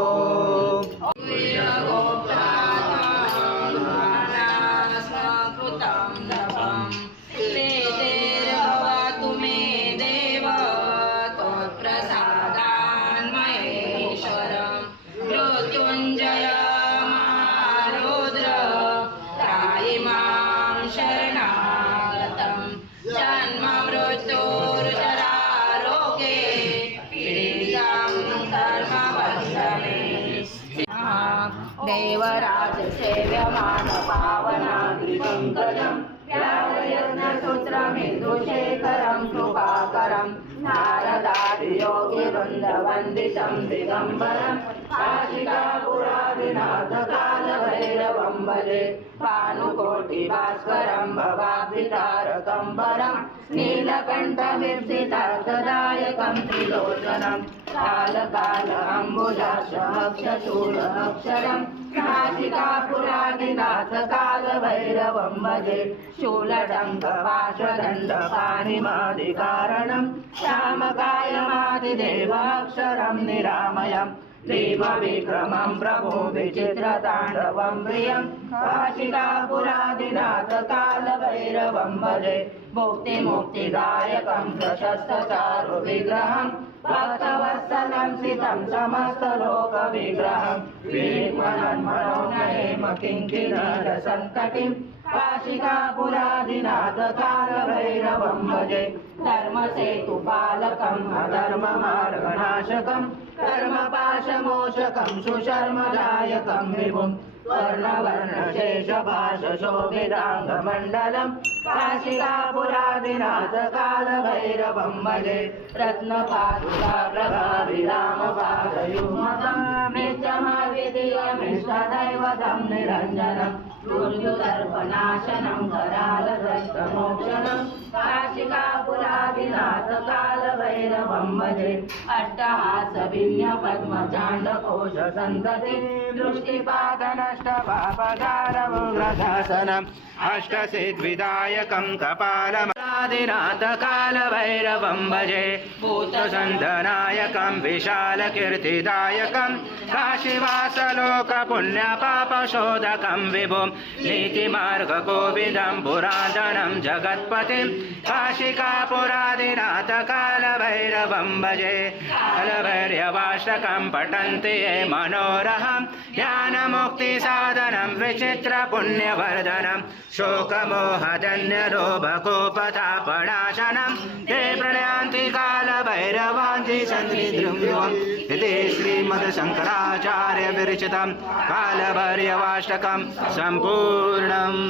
देवराज सेव्यमान पावनाग्रिपङ्कजं व्यासयज्ञसूत्रमिन्दुशेखरं कृपाकरं नारदादियोगिवृन्दवन्दितं दिगम्बरं काशिकापुरादिनाथकालभैरवं भजे भानुकोटिभास्करं भवाब्धितारकं वरं नीलकण्ठविर्धितार्थदायकं त्रिलोचनं कालकालम्बुजाक्षमक्षशूलमक्षरं नासिकापुरादिनाथकालभैरवं भजे शूलडङ्गपाशदण्डपाणिमादिकारणं श्यामकायमादिदेवाक्षरं निरामयं देवविक्रमं प्रभो विचित्रताण्डवं प्रियं काशिकापुरादिनाथकालभैरवं भजे मुक्तिमुक्तिदायकं प्रशस्तचारुविग्रहं भक्तवत्सलं सितं समस्तलोकविग्रहं विमनन्मनोनयेम किङ्किणरसन्ततिं काशिकापुरादिनाथकालभैरवं भजे धर्मसेतुपालकम् अधर्ममार्गनाशकं कर्मपाशमोचकं सुशर्मदायकं विभुं वर्णवर्णशेषभाषशोभिताङ्गमण्डलं काशिकापुरादिनाथकालभैरवं भजे रत्नपादुकाप्रभाविरामपादयुग्मं नित्यमविधियमिष्टदैवतं निरञ्जनं दुर्युदर्पनाशनं करालभ्रष्टमोक्षणं काशिकापुरादिनाथकालभैरवं भजे अट्टहासभिन्नपद्मचाण्डकोशसन्ततिं दृष्टिपादनष्टपापकारमुग्रशासनम् अष्टसिद्धिदायकं कपालमादिनाथकालभैरवं भजे भूतसन्धनायकं विशालकीर्तिदायकं काशीवासलोकपुण्यपापशोधकं विभुं नीतिमार्गकोविदं पुरातनं जगत्पतिं काशिकापुरादिनाथकालभैरवं भजे कालभैरवाष्टकं पठन्ति ये मनोरहं ज्ञानमुक्तिसाधनं विचित्रपुण्यवर्धनं शोकमोहजन्यलोभकोपतापनाशनं ते प्रणयान्ति कालभैरवान्ति सन्निधृम्युवम् इति श्रीमद्शङ्कराचार्यविरचितं कालभैरवाष्टकं सम्पूर्णम्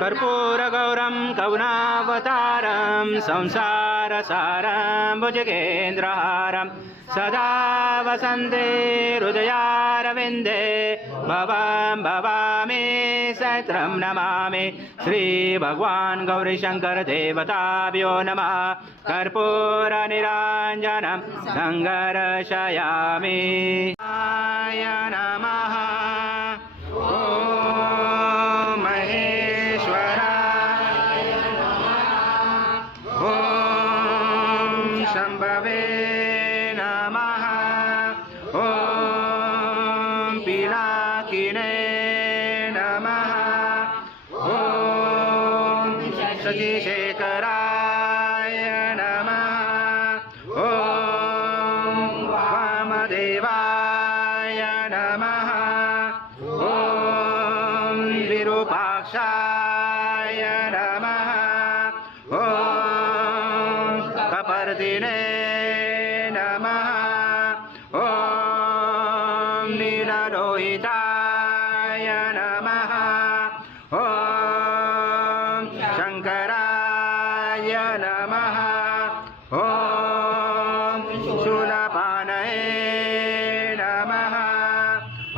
कर्पूरगौरं करुणावतारं संसारसारं भुजगेन्द्रहारं सदा वसन्ते हृदयारविन्दे भवं भवामि सहस्रं नमामि श्रीभगवान् गौरीशङ्करदेवताभ्यो नमः कर्पूरनिराञ्जनं सङ्गर्शयामि नमः ॐ महादेवाय नमः ॐ विरूपाक्षाय नमः ॐ कपर्दिने नमः ॐ नीललोहिताय नमः ॐ शङ्कराय नमः ॐ शूलपाणये नमः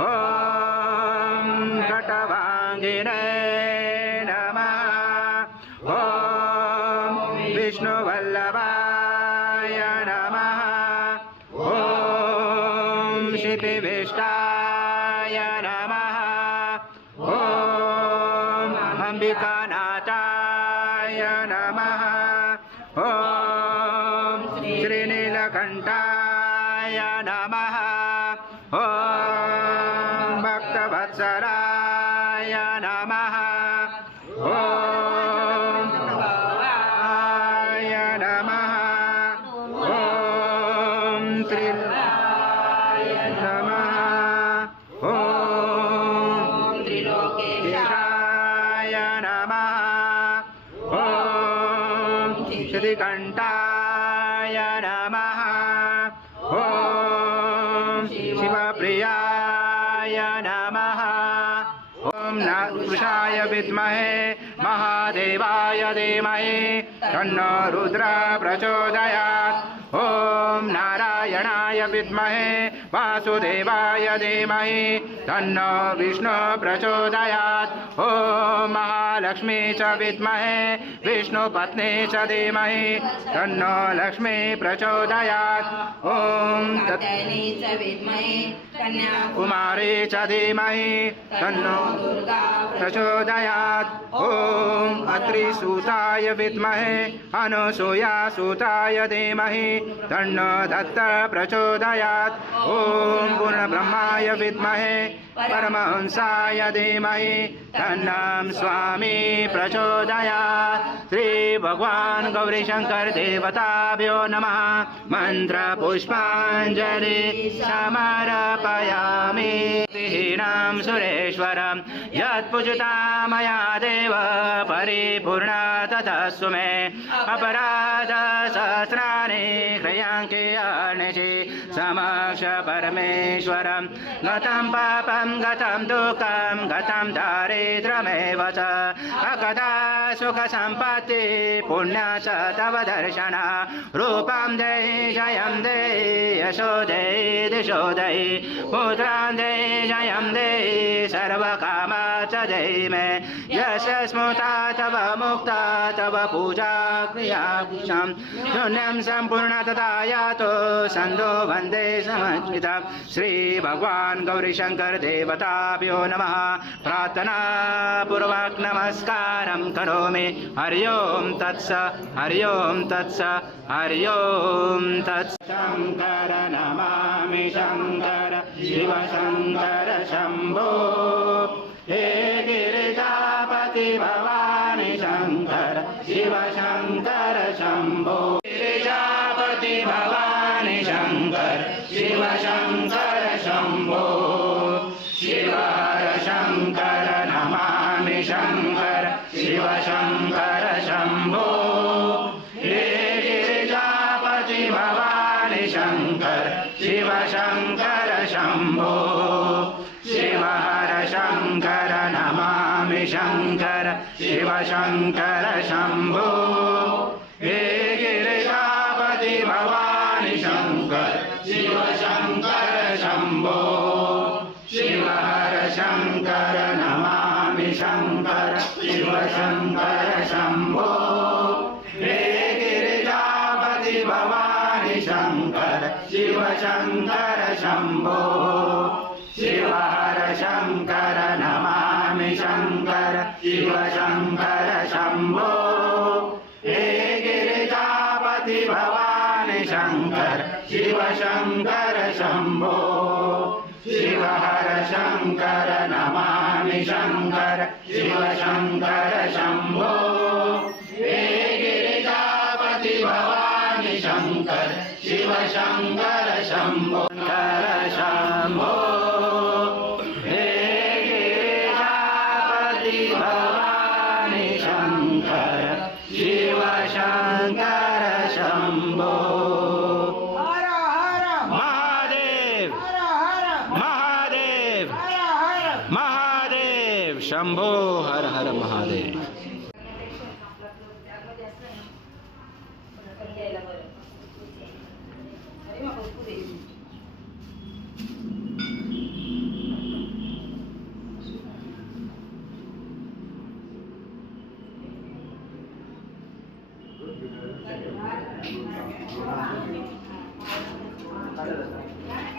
ॐ कटवाङ्गिने नमः ॐ विष्णुवल्लभाय नमः ॐ शिपिविष्टाय नमः ॐ अम्बिकानाथाय नमः ॐ श्रीनीलकण्ठाय नमः ॐ भक्तवत्सलाय नमः ॐ आय नमः ॐ त्रिलाय नमः ॐ त्रिलोकेशाय नमः ॐ श्रीकण्ठाय नमः ॐ शिवप्रियाय नमः ॐ नागपुरुषाय विद्महे महादेवाय धीमहि तन्नो रुद्रः प्रचोदयात् ॐ नारायणाय विद्महे वासुदेवाय धीमहि तन्नो विष्णुः प्रचोदयात् ॐ महालक्ष्मी च विद्महे विष्णुपत्नी च धीमहि तन्नो लक्ष्मी प्रचोदयात् ॐ कात्यायनी च विद्महे कुमारी च धीमहि तन्नो प्रचोदयात् ॐ अत्रिसूताय विद्महे अनुसूयासूताय धीमहि तन्नो दत्त प्रचोदयात् ॐ पूर्णब्रह्माय विद्महे परमहंसाय धीमहि तन्नं स्वामी प्रचोदयात् श्री भगवान् गौरीशंकर देवताभ्यो नमः मन्त्रपुष्पाञ्जलि समर्पयामि हीनां सुरेश्वरं यत्पूजिता मया देव परिपूर्णा ततस्सु मे अपराध सहस्राणि ह्रयाङ्के अनिशि समक्ष परमेश्वरं गतं पापं गतं दुःखं गतं दारिद्र्यमेव च अगता सुखसम्पत्ति पुण्य च तव दर्शन रूपं देहि जयं देहि यशो देहि दिशो देहि पुत्रां देहि जयं देहि सर्वकाम च देहि मे यस्य स्मृता तव मुक्ता तव पूजा क्रियां शून्यं सम्पूर्ण तथा यातो सन्तो वन्दे समन्वितं श्री भगवान् गौरीशंकर देवताभ्यो नमः प्रार्थनापूर्वक नमस्कारं करोमि हरि ओं तत्स हरि ओं तत्स हरि ओं तत्स शंकर नमामि शंकर शिव शंकर शंभो हे गिरिजापति भवानी शंकर शिव शंकर शंभो गिरिजापति भवानी शंकर शिव शंकर शंभो शिव हर शंकर नमामि शंकर शिव शंकर शंभो हे गिरिजापति भवानी शंकर शिव शंकर शंभो शिव हर शंकर नमामि शंकर शिव शंकर शंभो हे गिरिजापति भवानी शंकर शिव शंकर शंभो शिव हर शंकर नमामि शंकर शिव शंकर शंभो हे गिरिजापति भवानी शंकर शिव शंकर शंभो शिव हर शंकर नमामि शंकर शिव शंकर शंभो हे गिरिजापति भवानी शंकर शिव शंकर शंभो शिव हर शंकर नमामि शंकर शिव शंकर शंभो हे गिरिजापति भवानी शंकर शिव शंकर शंभो शंभो शंकर शंभो हे गिरिजापति भवानी शंकर शिव शंकर शंभो हर हर महादेव हर हर महादेव हर हर महादेव शंभो हर हर महादेव हर